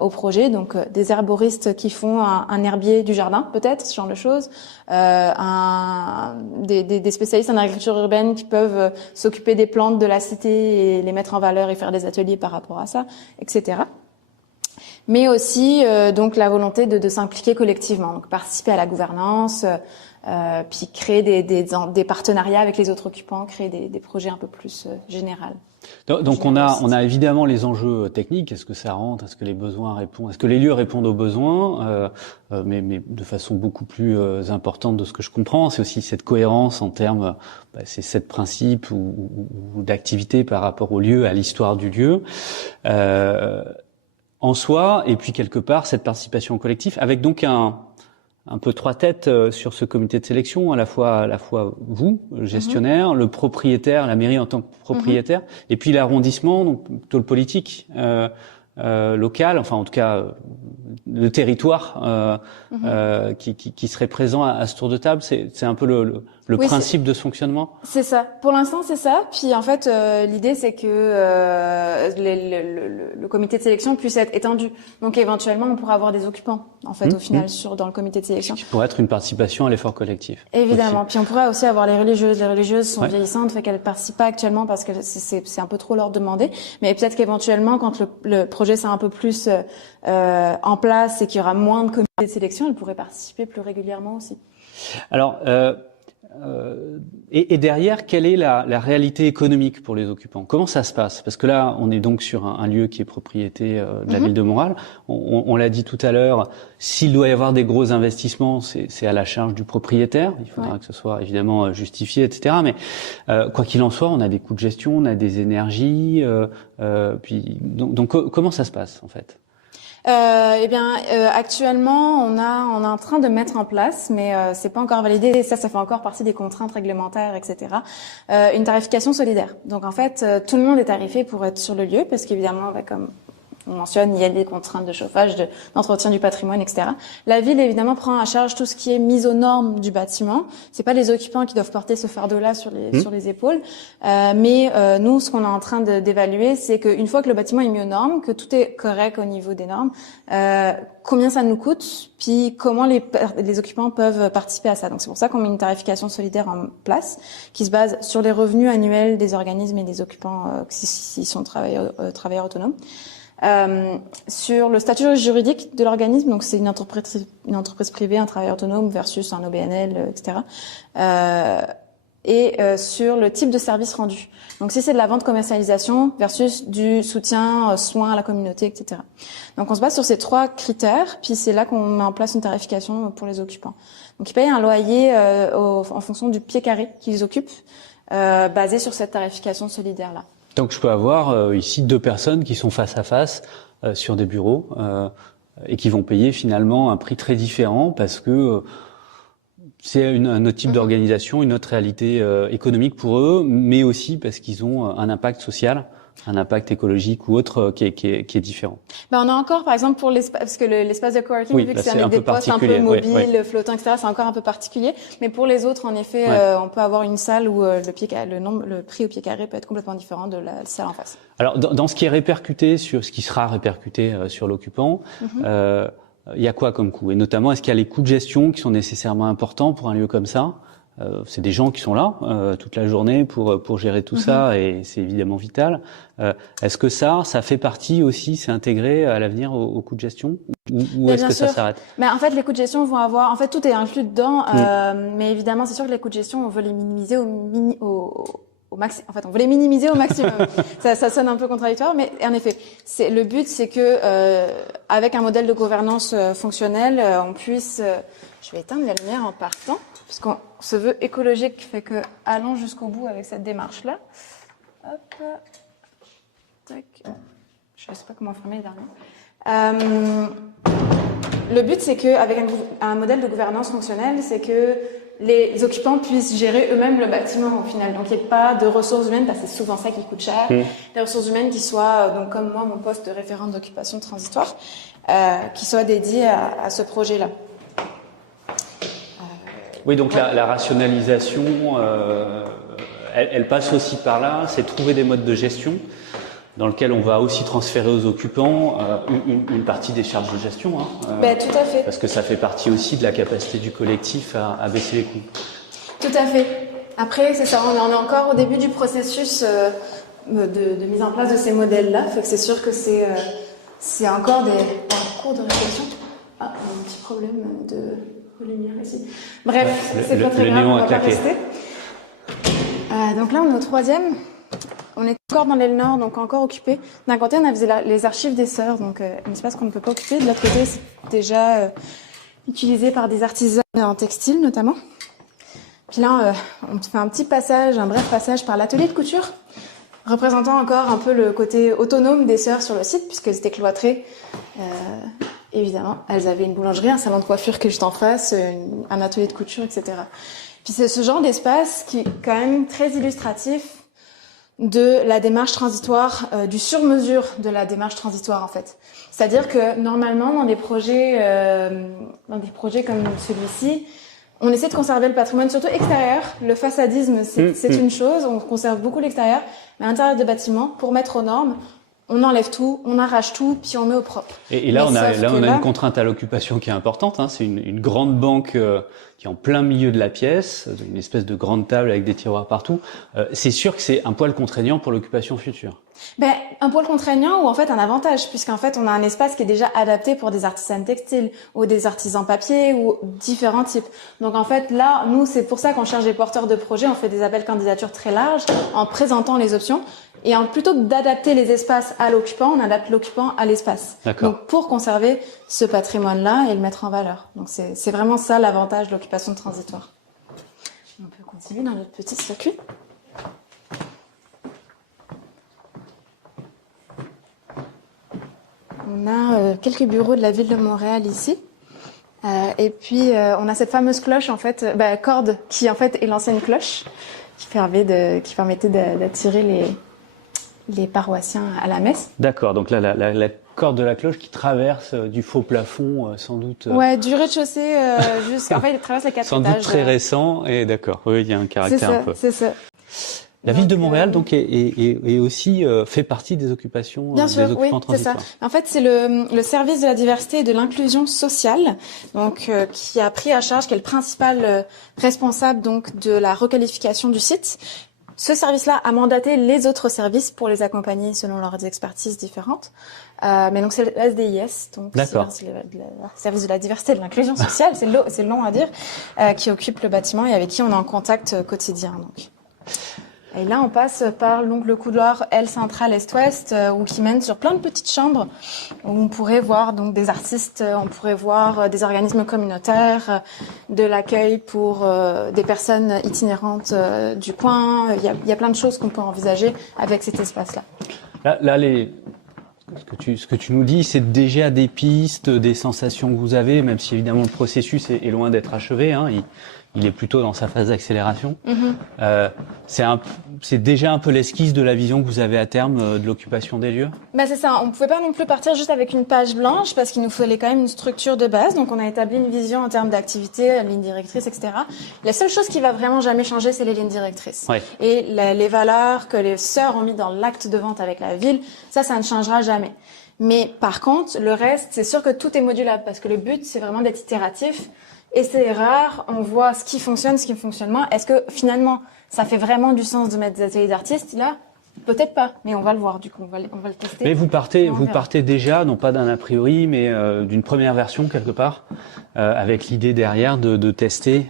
au projet, donc des herboristes qui font un herbier du jardin, peut-être, ce genre de choses, des spécialistes en agriculture urbaine qui peuvent s'occuper des plantes de la cité et les mettre en valeur et faire des ateliers par rapport à ça, etc. Mais aussi donc la volonté de s'impliquer collectivement, donc participer à la gouvernance, puis créer des partenariats avec les autres occupants, créer des projets un peu plus généraux. Donc on a évidemment les enjeux techniques. Est-ce que ça rentre? Est-ce que les besoins répondent? Est-ce que les lieux répondent aux besoins? Mais de façon beaucoup plus importante de ce que je comprends, c'est aussi cette cohérence en termes, ces 7 principes ou d'activités par rapport au lieu, à l'histoire du lieu. En soi, et puis quelque part cette participation collective, avec donc un peu 3 têtes sur ce comité de sélection, à la fois vous, gestionnaire, le propriétaire, la mairie en tant que propriétaire, et puis l'arrondissement, donc plutôt le politique local, enfin en tout cas le territoire qui serait présent à ce tour de table. C'est un peu le principe de ce fonctionnement. C'est ça. Pour l'instant, c'est ça. Puis en fait, l'idée c'est que le comité de sélection puisse être étendu. Donc éventuellement, on pourra avoir des occupants en fait au final dans le comité de sélection. Qui pourrait être une participation à l'effort collectif. Évidemment. Aussi. Puis on pourrait aussi avoir les religieuses. Les religieuses sont vieillissantes, fait qu'elles participent pas actuellement parce que c'est un peu trop leur demander. Mais peut-être qu'éventuellement, quand le projet sera un peu plus en place et qu'il y aura moins de comités de sélection, elles pourraient participer plus régulièrement aussi. Alors. Et derrière, quelle est la réalité économique pour les occupants? Comment ça se passe? Parce que là, on est donc sur un lieu qui est propriété de la ville de Montréal. On l'a dit tout à l'heure, s'il doit y avoir des gros investissements, c'est à la charge du propriétaire. Il faudra que ce soit évidemment justifié, etc. Mais quoi qu'il en soit, on a des coûts de gestion, on a des énergies. Puis donc comment ça se passe en fait? Actuellement, on est en train de mettre en place, mais c'est pas encore validé. Et ça fait encore partie des contraintes réglementaires, etc. Une tarification solidaire. Donc en fait, tout le monde est tarifé pour être sur le lieu, parce qu'évidemment, comme on mentionne, il y a des contraintes de chauffage, d'entretien du patrimoine, etc. La ville, évidemment, prend à charge tout ce qui est mise aux normes du bâtiment. C'est pas les occupants qui doivent porter ce fardeau-là sur les épaules. Mais nous, ce qu'on est en train d'évaluer, c'est qu'une fois que le bâtiment est mis aux normes, que tout est correct au niveau des normes, combien ça nous coûte, puis comment les occupants peuvent participer à ça. Donc c'est pour ça qu'on met une tarification solidaire en place, qui se base sur les revenus annuels des organismes et des occupants s'ils sont travailleurs autonomes. Sur le statut juridique de l'organisme, donc c'est une entreprise privée, un travailleur autonome versus un OBNL, etc. Sur le type de service rendu. Donc si c'est de la vente commercialisation versus du soutien soins à la communauté, etc. Donc on se base sur ces 3 critères, puis c'est là qu'on met en place une tarification pour les occupants. Donc ils payent un loyer en fonction du pied carré qu'ils occupent. basé sur cette tarification solidaire-là. Donc je peux avoir ici 2 personnes qui sont face à face sur des bureaux et qui vont payer finalement un prix très différent parce que c'est un autre type d'organisation, une autre réalité économique pour eux, mais aussi parce qu'ils ont un impact social, un impact écologique ou autre qui est différent. On a encore, par exemple, pour l'espace, parce que l'espace de coworking, vu que c'est avec des postes un peu mobiles, flottants, etc., c'est encore un peu particulier. Mais pour les autres, en effet, on peut avoir une salle où le prix au pied carré peut être complètement différent de la salle en face. Alors, dans ce qui est répercuté sur ce qui sera répercuté sur l'occupant, il y a quoi comme coût? Et notamment, est-ce qu'il y a les coûts de gestion qui sont nécessairement importants pour un lieu comme ça? C'est des gens qui sont là toute la journée pour gérer tout ça et c'est évidemment vital. Est-ce que ça fait partie aussi, c'est intégré à l'avenir au coût de gestion ou est-ce que ça s'arrête? En fait, les coûts de gestion vont avoir, en fait, tout est inclus dedans, mais évidemment, c'est sûr que les coûts de gestion, on veut les minimiser au maximum. En fait, on veut les minimiser au maximum. ça sonne un peu contradictoire, mais en effet, le but, c'est que avec un modèle de gouvernance fonctionnel, on puisse. Je vais éteindre la lumière en partant, puisqu'on se veut écologique, fait que allons jusqu'au bout avec cette démarche-là. Hop, tac. Je sais pas comment fermer les derniers. Le but, c'est que avec un modèle de gouvernance fonctionnelle, c'est que les occupants puissent gérer eux-mêmes le bâtiment au final. Donc il n'y ait pas de ressources humaines, parce que c'est souvent ça qui coûte cher. Des ressources humaines qui soient, donc comme moi, mon poste de référente d'occupation transitoire, qui soient dédiées à ce projet-là. Oui, donc la rationalisation, elle passe aussi par là, c'est trouver des modes de gestion dans lesquels on va aussi transférer aux occupants une partie des charges de gestion. Tout à fait. Parce que ça fait partie aussi de la capacité du collectif à baisser les coûts. Tout à fait. Après, c'est ça, on est encore au début du processus de mise en place de ces modèles-là. Fait que c'est sûr que c'est encore en cours de réflexion. Ah, un petit problème de lumière ici. Bref, c'est pas très grave, on va pas rester. Donc là, on est au 3e. On est encore dans l'aile nord, donc encore occupé. D'un côté, on avait les archives des sœurs, donc un espace qu'on ne peut pas occuper. De l'autre côté, c'est déjà utilisé par des artisans en textile, notamment. Puis là, on fait un bref passage par l'atelier de couture, représentant encore un peu le côté autonome des sœurs sur le site, puisqu'elles étaient cloîtrées. Évidemment, elles avaient une boulangerie, un salon de coiffure qui est juste en face, un atelier de couture, etc. Puis c'est ce genre d'espace qui est quand même très illustratif de la démarche transitoire, du sur-mesure de la démarche transitoire en fait. C'est-à-dire que normalement dans des projets comme celui-ci, on essaie de conserver le patrimoine surtout extérieur. Le façadisme, c'est une chose, on conserve beaucoup l'extérieur, mais à l'intérieur des bâtiments, pour mettre aux normes, on enlève tout, on arrache tout, puis on met au propre. Et là, on a une contrainte à l'occupation qui est importante. C'est une grande banque qui est en plein milieu de la pièce, une espèce de grande table avec des tiroirs partout. C'est sûr que c'est un poil contraignant pour l'occupation future. Un poil contraignant ou en fait un avantage, puisqu'en fait on a un espace qui est déjà adapté pour des artisans textiles ou des artisans papier ou différents types. Donc en fait là, nous c'est pour ça qu'on cherche des porteurs de projets, on fait des appels candidatures très larges en présentant les options. Et plutôt que d'adapter les espaces à l'occupant, on adapte l'occupant à l'espace. Donc pour conserver ce patrimoine-là et le mettre en valeur. Donc c'est vraiment ça l'avantage de l'occupation transitoire. On peut continuer dans notre petit circuit. On a quelques bureaux de la ville de Montréal ici. Et puis on a cette fameuse cloche en fait, corde qui en fait est l'ancienne cloche qui permettait d'attirer les paroissiens à la messe. D'accord, donc là, la corde de la cloche qui traverse du faux plafond, sans doute... du rez-de-chaussée jusqu'à... En fait, il traverse les 4 étages. Sans doute très récent, et d'accord, oui, il y a un caractère un peu... C'est ça. La ville de Montréal, donc, est aussi fait partie des occupations, Bien sûr, des occupants transitoires. C'est ça. En fait, c'est le service de la diversité et de l'inclusion sociale, donc, qui a pris à charge, qui est le principal responsable, donc, de la requalification du site. Ce service-là a mandaté les autres services pour les accompagner selon leurs expertises différentes. Mais donc c'est le SDIS, donc c'est le service de la diversité et de l'inclusion sociale, c'est long à dire, qui occupe le bâtiment et avec qui on est en contact quotidien. Donc. Et là, on passe par le couloir L central Est-Ouest, où qui mène sur plein de petites chambres, où on pourrait voir donc des artistes, on pourrait voir des organismes communautaires, de l'accueil pour des personnes itinérantes du coin. Il y a plein de choses qu'on peut envisager avec cet espace-là. Là, ce que tu nous dis, c'est déjà des pistes, des sensations que vous avez, même si évidemment le processus est loin d'être achevé, hein, il est plutôt dans sa phase d'accélération. C'est déjà un peu l'esquisse de la vision que vous avez à terme de l'occupation des lieux. Bah c'est ça, on pouvait pas non plus partir juste avec une page blanche parce qu'il nous fallait quand même une structure de base. Donc on a établi une vision en termes d'activité, ligne directrice, etc. La seule chose qui va vraiment jamais changer, c'est les lignes directrices. Ouais. Et les valeurs que les sœurs ont mis dans l'acte de vente avec la ville, ça ne changera jamais. Mais par contre, le reste, c'est sûr que tout est modulable parce que le but, c'est vraiment d'être itératif. Essai rare, on voit ce qui fonctionne, ce qui ne fonctionne moins. Est-ce que finalement, ça fait vraiment du sens de mettre des ateliers d'artistes là? Peut-être pas, mais on va le voir du coup, on va le tester. Mais vous partez déjà, non pas d'un a priori, mais d'une première version quelque part, avec l'idée derrière de tester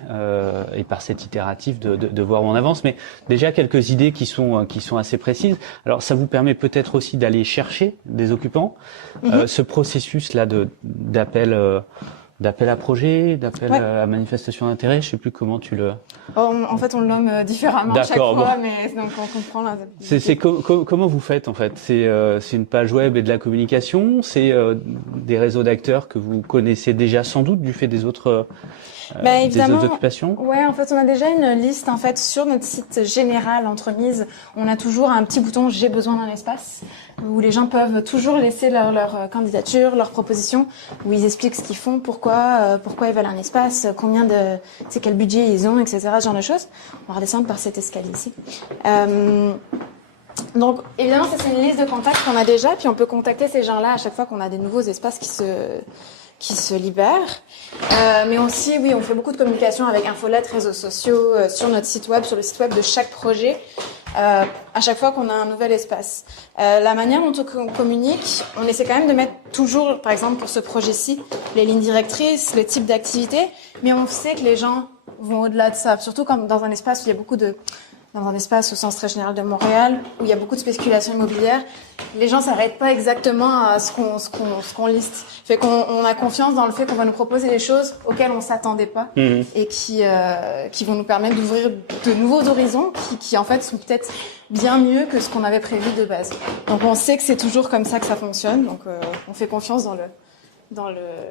et par cet itératif de voir où on avance. Mais déjà quelques idées qui sont assez précises. Alors ça vous permet peut-être aussi d'aller chercher des occupants. Ce processus là d'appel à projet, d'appel à manifestation d'intérêt, je sais plus comment tu le... En fait, on le nomme différemment à chaque fois, mais donc on comprend là. Comment vous faites en fait? C'est une page web et de la communication, c'est des réseaux d'acteurs que vous connaissez déjà sans doute du fait des autres des autres occupations. Ouais, en fait, on a déjà une liste en fait sur notre site général entremise. On a toujours un petit bouton j'ai besoin d'un espace où les gens peuvent toujours laisser leur candidature, leur proposition, où ils expliquent ce qu'ils font, pourquoi ils veulent un espace, quel budget ils ont, etc. Ce genre de choses. On va redescendre par cet escalier ici. Donc, évidemment, ça c'est une liste de contacts qu'on a déjà, puis on peut contacter ces gens-là à chaque fois qu'on a des nouveaux espaces qui se libèrent. Mais aussi, oui, on fait beaucoup de communication avec infolettes, réseaux sociaux, sur notre site web, sur le site web de chaque projet, à chaque fois qu'on a un nouvel espace. La manière dont on communique, on essaie quand même de mettre toujours, par exemple pour ce projet-ci, les lignes directrices, le type d'activité, mais on sait que les gens vont au-delà de ça, surtout comme dans un espace où il y a beaucoup de... Dans un espace au sens très général de Montréal, où il y a beaucoup de spéculation immobilière, les gens s'arrêtent pas exactement à ce qu'on liste. Fait qu'on a confiance dans le fait qu'on va nous proposer des choses auxquelles on s'attendait pas et qui vont nous permettre d'ouvrir de nouveaux horizons qui en fait sont peut-être bien mieux que ce qu'on avait prévu de base. Donc on sait que c'est toujours comme ça que ça fonctionne, donc on fait confiance dans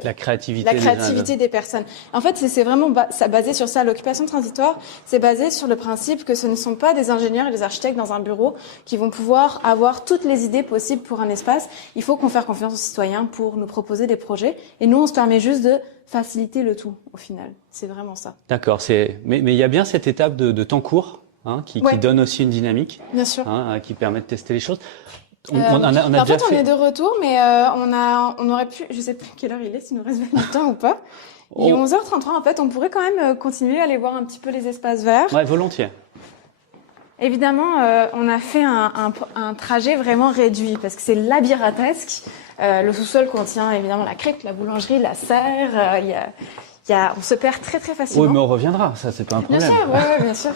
la créativité des personnes. En fait, c'est vraiment basé sur ça. L'occupation transitoire, c'est basé sur le principe que ce ne sont pas des ingénieurs et des architectes dans un bureau qui vont pouvoir avoir toutes les idées possibles pour un espace. Il faut qu'on fasse confiance aux citoyens pour nous proposer des projets. Et nous, on se permet juste de faciliter le tout, au final. C'est vraiment ça. D'accord. Mais il y a bien cette étape de temps court, qui donne aussi une dynamique. Bien sûr. Qui permet de tester les choses. On est de retour, mais on aurait pu, je sais plus quelle heure il est, s'il nous reste 20 minutes ou pas. Il est 11h33, en fait, on pourrait quand même continuer à aller voir un petit peu les espaces verts. Ouais, volontiers. Évidemment, on a fait un trajet vraiment réduit, parce que c'est labyrinthesque. Le sous-sol contient évidemment la crypte, la boulangerie, la serre, on se perd très très facilement. Oui, mais on reviendra, ça c'est pas un problème. Bien sûr, ouais, bien sûr.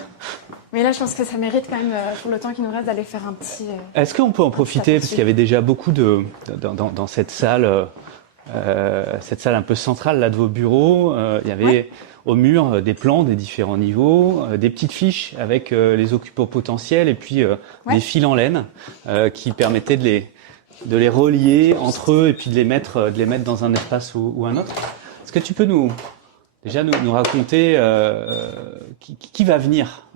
Mais là, je pense que ça mérite quand même, pour le temps qui nous reste, d'aller faire un petit... Est-ce qu'on peut en profiter, parce qu'il y avait déjà beaucoup dans cette salle un peu centrale là de vos bureaux, il y avait au mur des plans des différents niveaux, des petites fiches avec les occupants potentiels et puis des fils en laine qui permettaient de les relier entre eux et puis de les mettre dans un espace ou un autre. Est-ce que tu peux nous raconter qui va venir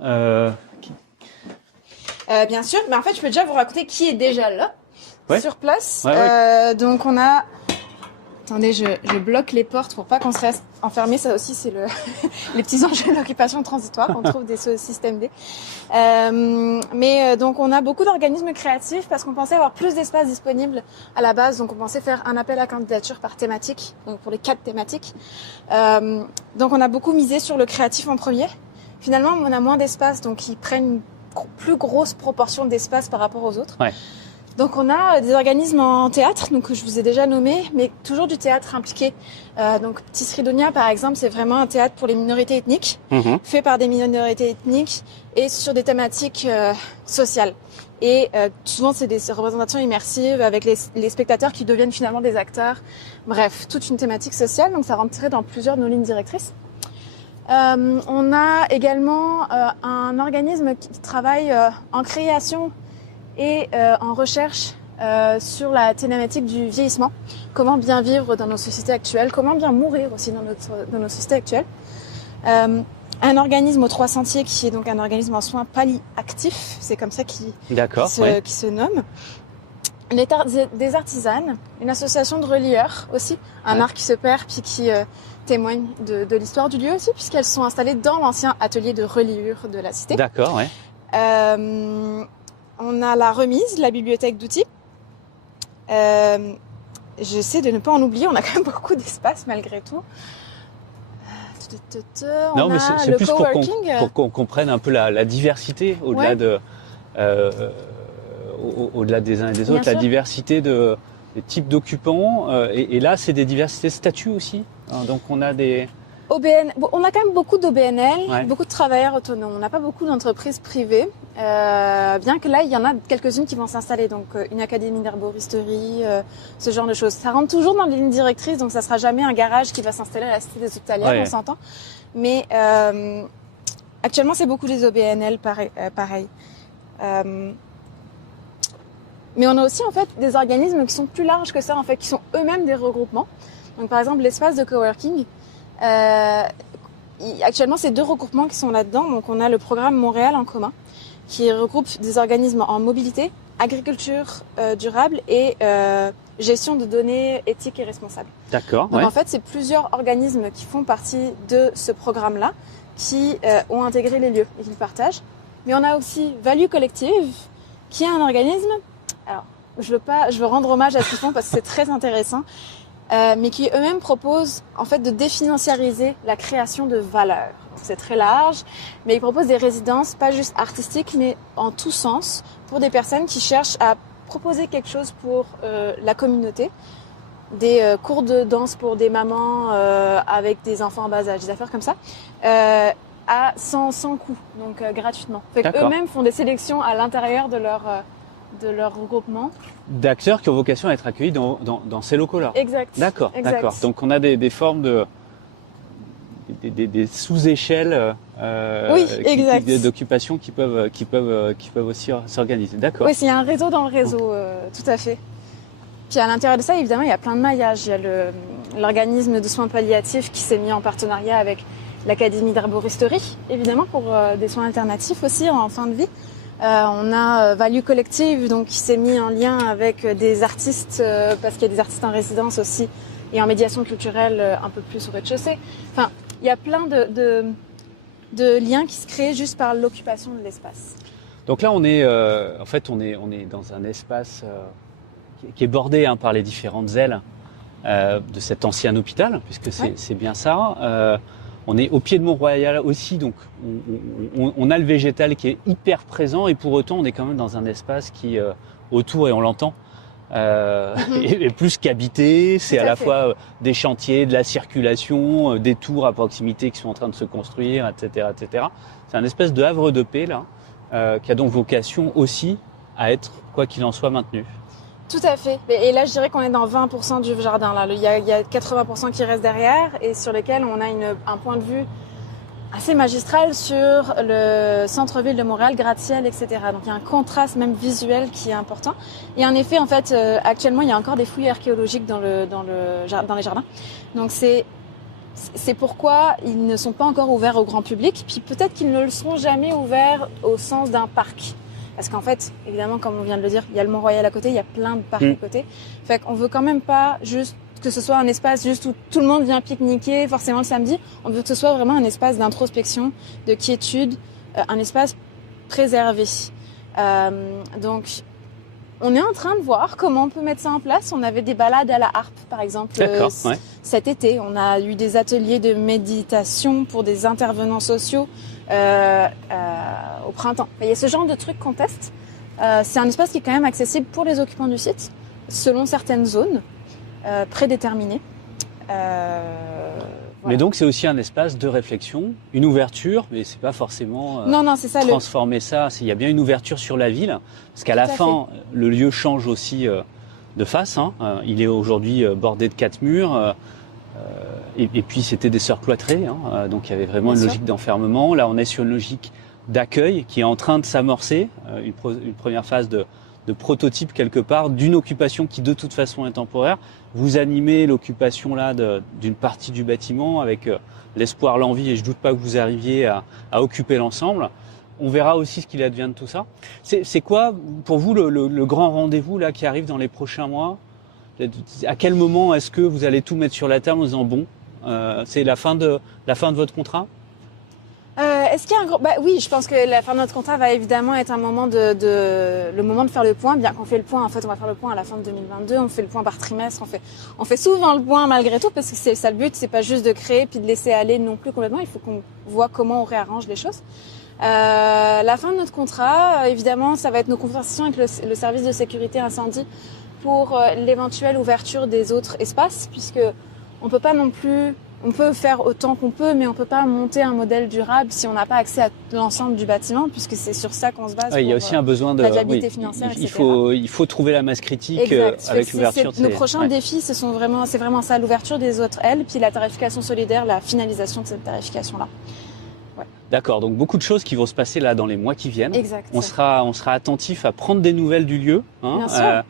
Bien sûr, mais en fait, je peux déjà vous raconter qui est déjà là, sur place. Ouais. Donc, on a... Attendez, je bloque les portes pour pas qu'on se reste enfermé. Ça aussi, c'est les petits enjeux d'occupation transitoire. On trouve des systèmes D. Donc, on a beaucoup d'organismes créatifs parce qu'on pensait avoir plus d'espace disponible à la base. Donc, on pensait faire un appel à candidature par thématique, donc pour les 4 thématiques. Donc, on a beaucoup misé sur le créatif en premier. Finalement, on a moins d'espace, donc ils prennent une plus grosse proportion d'espace par rapport aux autres. Ouais. Donc on a des organismes en théâtre, donc que je vous ai déjà nommés, mais toujours du théâtre impliqué. Donc Petit Sridonia par exemple, c'est vraiment un théâtre pour les minorités ethniques, fait par des minorités ethniques et sur des thématiques sociales. Et souvent c'est des représentations immersives avec les spectateurs qui deviennent finalement des acteurs. Bref, toute une thématique sociale, donc ça rentrait dans plusieurs de nos lignes directrices. On a également un organisme qui travaille en création et en recherche sur la thématique du vieillissement. Comment bien vivre dans nos sociétés actuelles, comment bien mourir aussi dans nos sociétés actuelles. Un organisme aux Trois Sentiers qui est donc un organisme en soins palliatifs, c'est comme ça qui se nomme. Des artisanes, une association de relieurs aussi, un art qui se perd puis qui témoigne de l'histoire du lieu aussi, puisqu'elles sont installées dans l'ancien atelier de reliure de la cité. D'accord, ouais. On a la remise, la bibliothèque d'outils. J'essaie de ne pas en oublier, on a quand même beaucoup d'espace malgré tout. Non, mais c'est plus pour qu'on comprenne un peu la diversité au-delà au-delà des uns et des autres, la diversité des types d'occupants. Et là, c'est des diversités de statuts aussi. Donc on a des... on a quand même beaucoup d'OBNL, beaucoup de travailleurs autonomes. On n'a pas beaucoup d'entreprises privées, bien que là, il y en a quelques-unes qui vont s'installer. Donc, une académie d'herboristerie, ce genre de choses. Ça rentre toujours dans les lignes directrices, donc ça sera jamais un garage qui va s'installer à la Cité des Hospitalières, on s'entend. Mais actuellement, c'est beaucoup des OBNL, pareil. Mais on a aussi, en fait, des organismes qui sont plus larges que ça, en fait, qui sont eux-mêmes des regroupements. Donc, par exemple, l'espace de coworking. Actuellement, c'est 2 regroupements qui sont là-dedans. Donc, on a le programme Montréal en commun, qui regroupe des organismes en mobilité, agriculture durable et gestion de données éthiques et responsables. D'accord. Donc, en fait, c'est plusieurs organismes qui font partie de ce programme-là, qui ont intégré les lieux et qui le partagent. Mais on a aussi Value Collective, qui est un organisme. Alors, je veux rendre hommage à ce qu'ils font parce que c'est très intéressant. Mais qui eux-mêmes proposent en fait de définanciariser la création de valeur. C'est très large, mais ils proposent des résidences pas juste artistiques, mais en tout sens, pour des personnes qui cherchent à proposer quelque chose pour la communauté, des cours de danse pour des mamans avec des enfants en bas âge, des affaires comme ça, sans coût, donc gratuitement. Fait qu'eux-mêmes font des sélections à l'intérieur de leur regroupement. D'acteurs qui ont vocation à être accueillis dans ces locaux-là. Exact. D'accord. Donc on a des formes des sous-échelles d'occupation qui peuvent aussi s'organiser. D'accord. Oui, il y a un réseau dans le réseau, tout à fait. Puis à l'intérieur de ça, évidemment, il y a plein de maillages. Il y a l'organisme de soins palliatifs qui s'est mis en partenariat avec l'Académie d'herboristerie, évidemment, pour des soins alternatifs aussi en fin de vie. On a Value Collective, donc qui s'est mis en lien avec des artistes, parce qu'il y a des artistes en résidence aussi, et en médiation culturelle un peu plus au rez-de-chaussée. Enfin, il y a plein de liens qui se créent juste par l'occupation de l'espace. Donc là, on est dans un espace qui est bordé par les différentes ailes de cet ancien hôpital, puisque c'est bien ça. On est au pied de Mont-Royal aussi, donc on a le végétal qui est hyper présent et pour autant on est quand même dans un espace qui autour, et on l'entend, est plus qu'habité. C'est à la fois des chantiers, de la circulation, des tours à proximité qui sont en train de se construire, etc. etc. C'est un espèce de havre de paix là, qui a donc vocation aussi à être, quoi qu'il en soit, maintenu. Tout à fait. Et là, je dirais qu'on est dans 20% du jardin. Là, il y a 80% qui restent derrière et sur lesquels on a un point de vue assez magistral sur le centre-ville de Montréal, gratte-ciel, etc. Donc, il y a un contraste même visuel qui est important. Et en effet, en fait, actuellement, il y a encore des fouilles archéologiques dans les jardins. Donc, c'est pourquoi ils ne sont pas encore ouverts au grand public. Puis peut-être qu'ils ne le seront jamais ouverts au sens d'un parc. Parce qu'en fait, évidemment, comme on vient de le dire, il y a le Mont-Royal à côté, il y a plein de parcs à côté. Fait qu'on veut quand même pas juste que ce soit un espace juste où tout le monde vient pique-niquer forcément le samedi. On veut que ce soit vraiment un espace d'introspection, de quiétude, un espace préservé. Donc, on est en train de voir comment on peut mettre ça en place. On avait des balades à la harpe, par exemple, cet été. On a eu des ateliers de méditation pour des intervenants sociaux au printemps. Il y a ce genre de trucs qu'on teste C'est un espace qui est quand même accessible pour les occupants du site, selon certaines zones prédéterminées. Mais donc c'est aussi un espace de réflexion, une ouverture, mais c'est pas forcément non, c'est ça, transformer ça. Il y a bien une ouverture sur la ville, parce qu'à la fin, le lieu change aussi de face. Il est aujourd'hui bordé de 4 murs, et puis c'était des sœurs cloîtrées, donc il y avait vraiment une logique d'enfermement. Là, on est sur une logique d'accueil qui est en train de s'amorcer, une première phase de prototype quelque part d'une occupation qui de toute façon est temporaire. Vous animez l'occupation là d'une partie du bâtiment avec l'espoir, l'envie, et je doute pas que vous arriviez à occuper l'ensemble. On verra aussi ce qu'il advient de tout ça. C'est quoi pour vous le grand rendez-vous là qui arrive dans les prochains mois? À quel moment est-ce que vous allez tout mettre sur la table en disant bon, c'est la fin de votre contrat? Est-ce qu'il y a un gros... oui, je pense que la fin de notre contrat va évidemment être un moment le moment de faire le point. Bien qu'on fait le point, en fait, on va faire le point à la fin de 2022. On fait le point par trimestre. On fait souvent le point malgré tout parce que c'est ça le but. C'est pas juste de créer puis de laisser aller non plus complètement. Il faut qu'on voit comment on réarrange les choses. La fin de notre contrat, évidemment, ça va être nos conversations avec le service de sécurité incendie pour l'éventuelle ouverture des autres espaces, puisque on peut pas non plus. On peut faire autant qu'on peut, mais on peut pas monter un modèle durable si on n'a pas accès à l'ensemble du bâtiment, puisque c'est sur ça qu'on se base. Il y a aussi un besoin de la viabilité financière, etc. Il faut trouver la masse critique avec l'ouverture. Nos prochains défis, c'est vraiment ça, l'ouverture des autres ailes, puis la tarification solidaire, la finalisation de cette tarification-là. Ouais. D'accord, donc beaucoup de choses qui vont se passer là dans les mois qui viennent. Exact. On sera attentif à prendre des nouvelles du lieu. Bien sûr.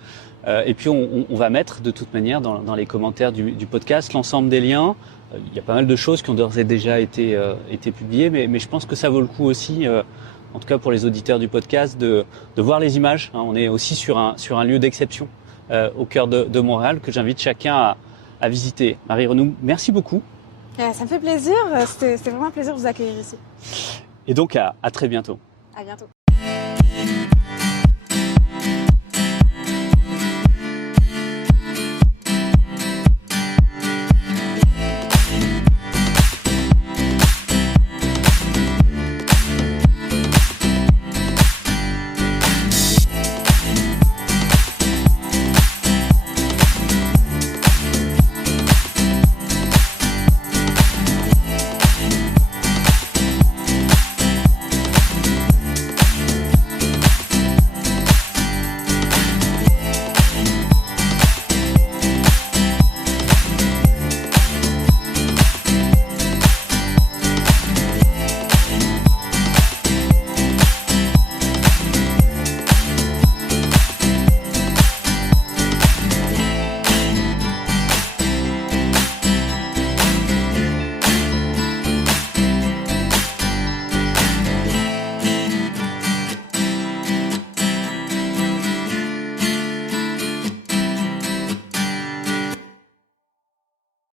Et puis on va mettre de toute manière dans les commentaires du podcast l'ensemble des liens. Il y a pas mal de choses qui ont d'ores et déjà été publiées, mais je pense que ça vaut le coup aussi, en tout cas pour les auditeurs du podcast, de voir les images. On est aussi sur un lieu d'exception au cœur de Montréal que j'invite chacun à visiter. Marie Renou, merci beaucoup. Ça me fait plaisir, c'était vraiment un plaisir de vous accueillir ici. Et donc à très bientôt. À bientôt.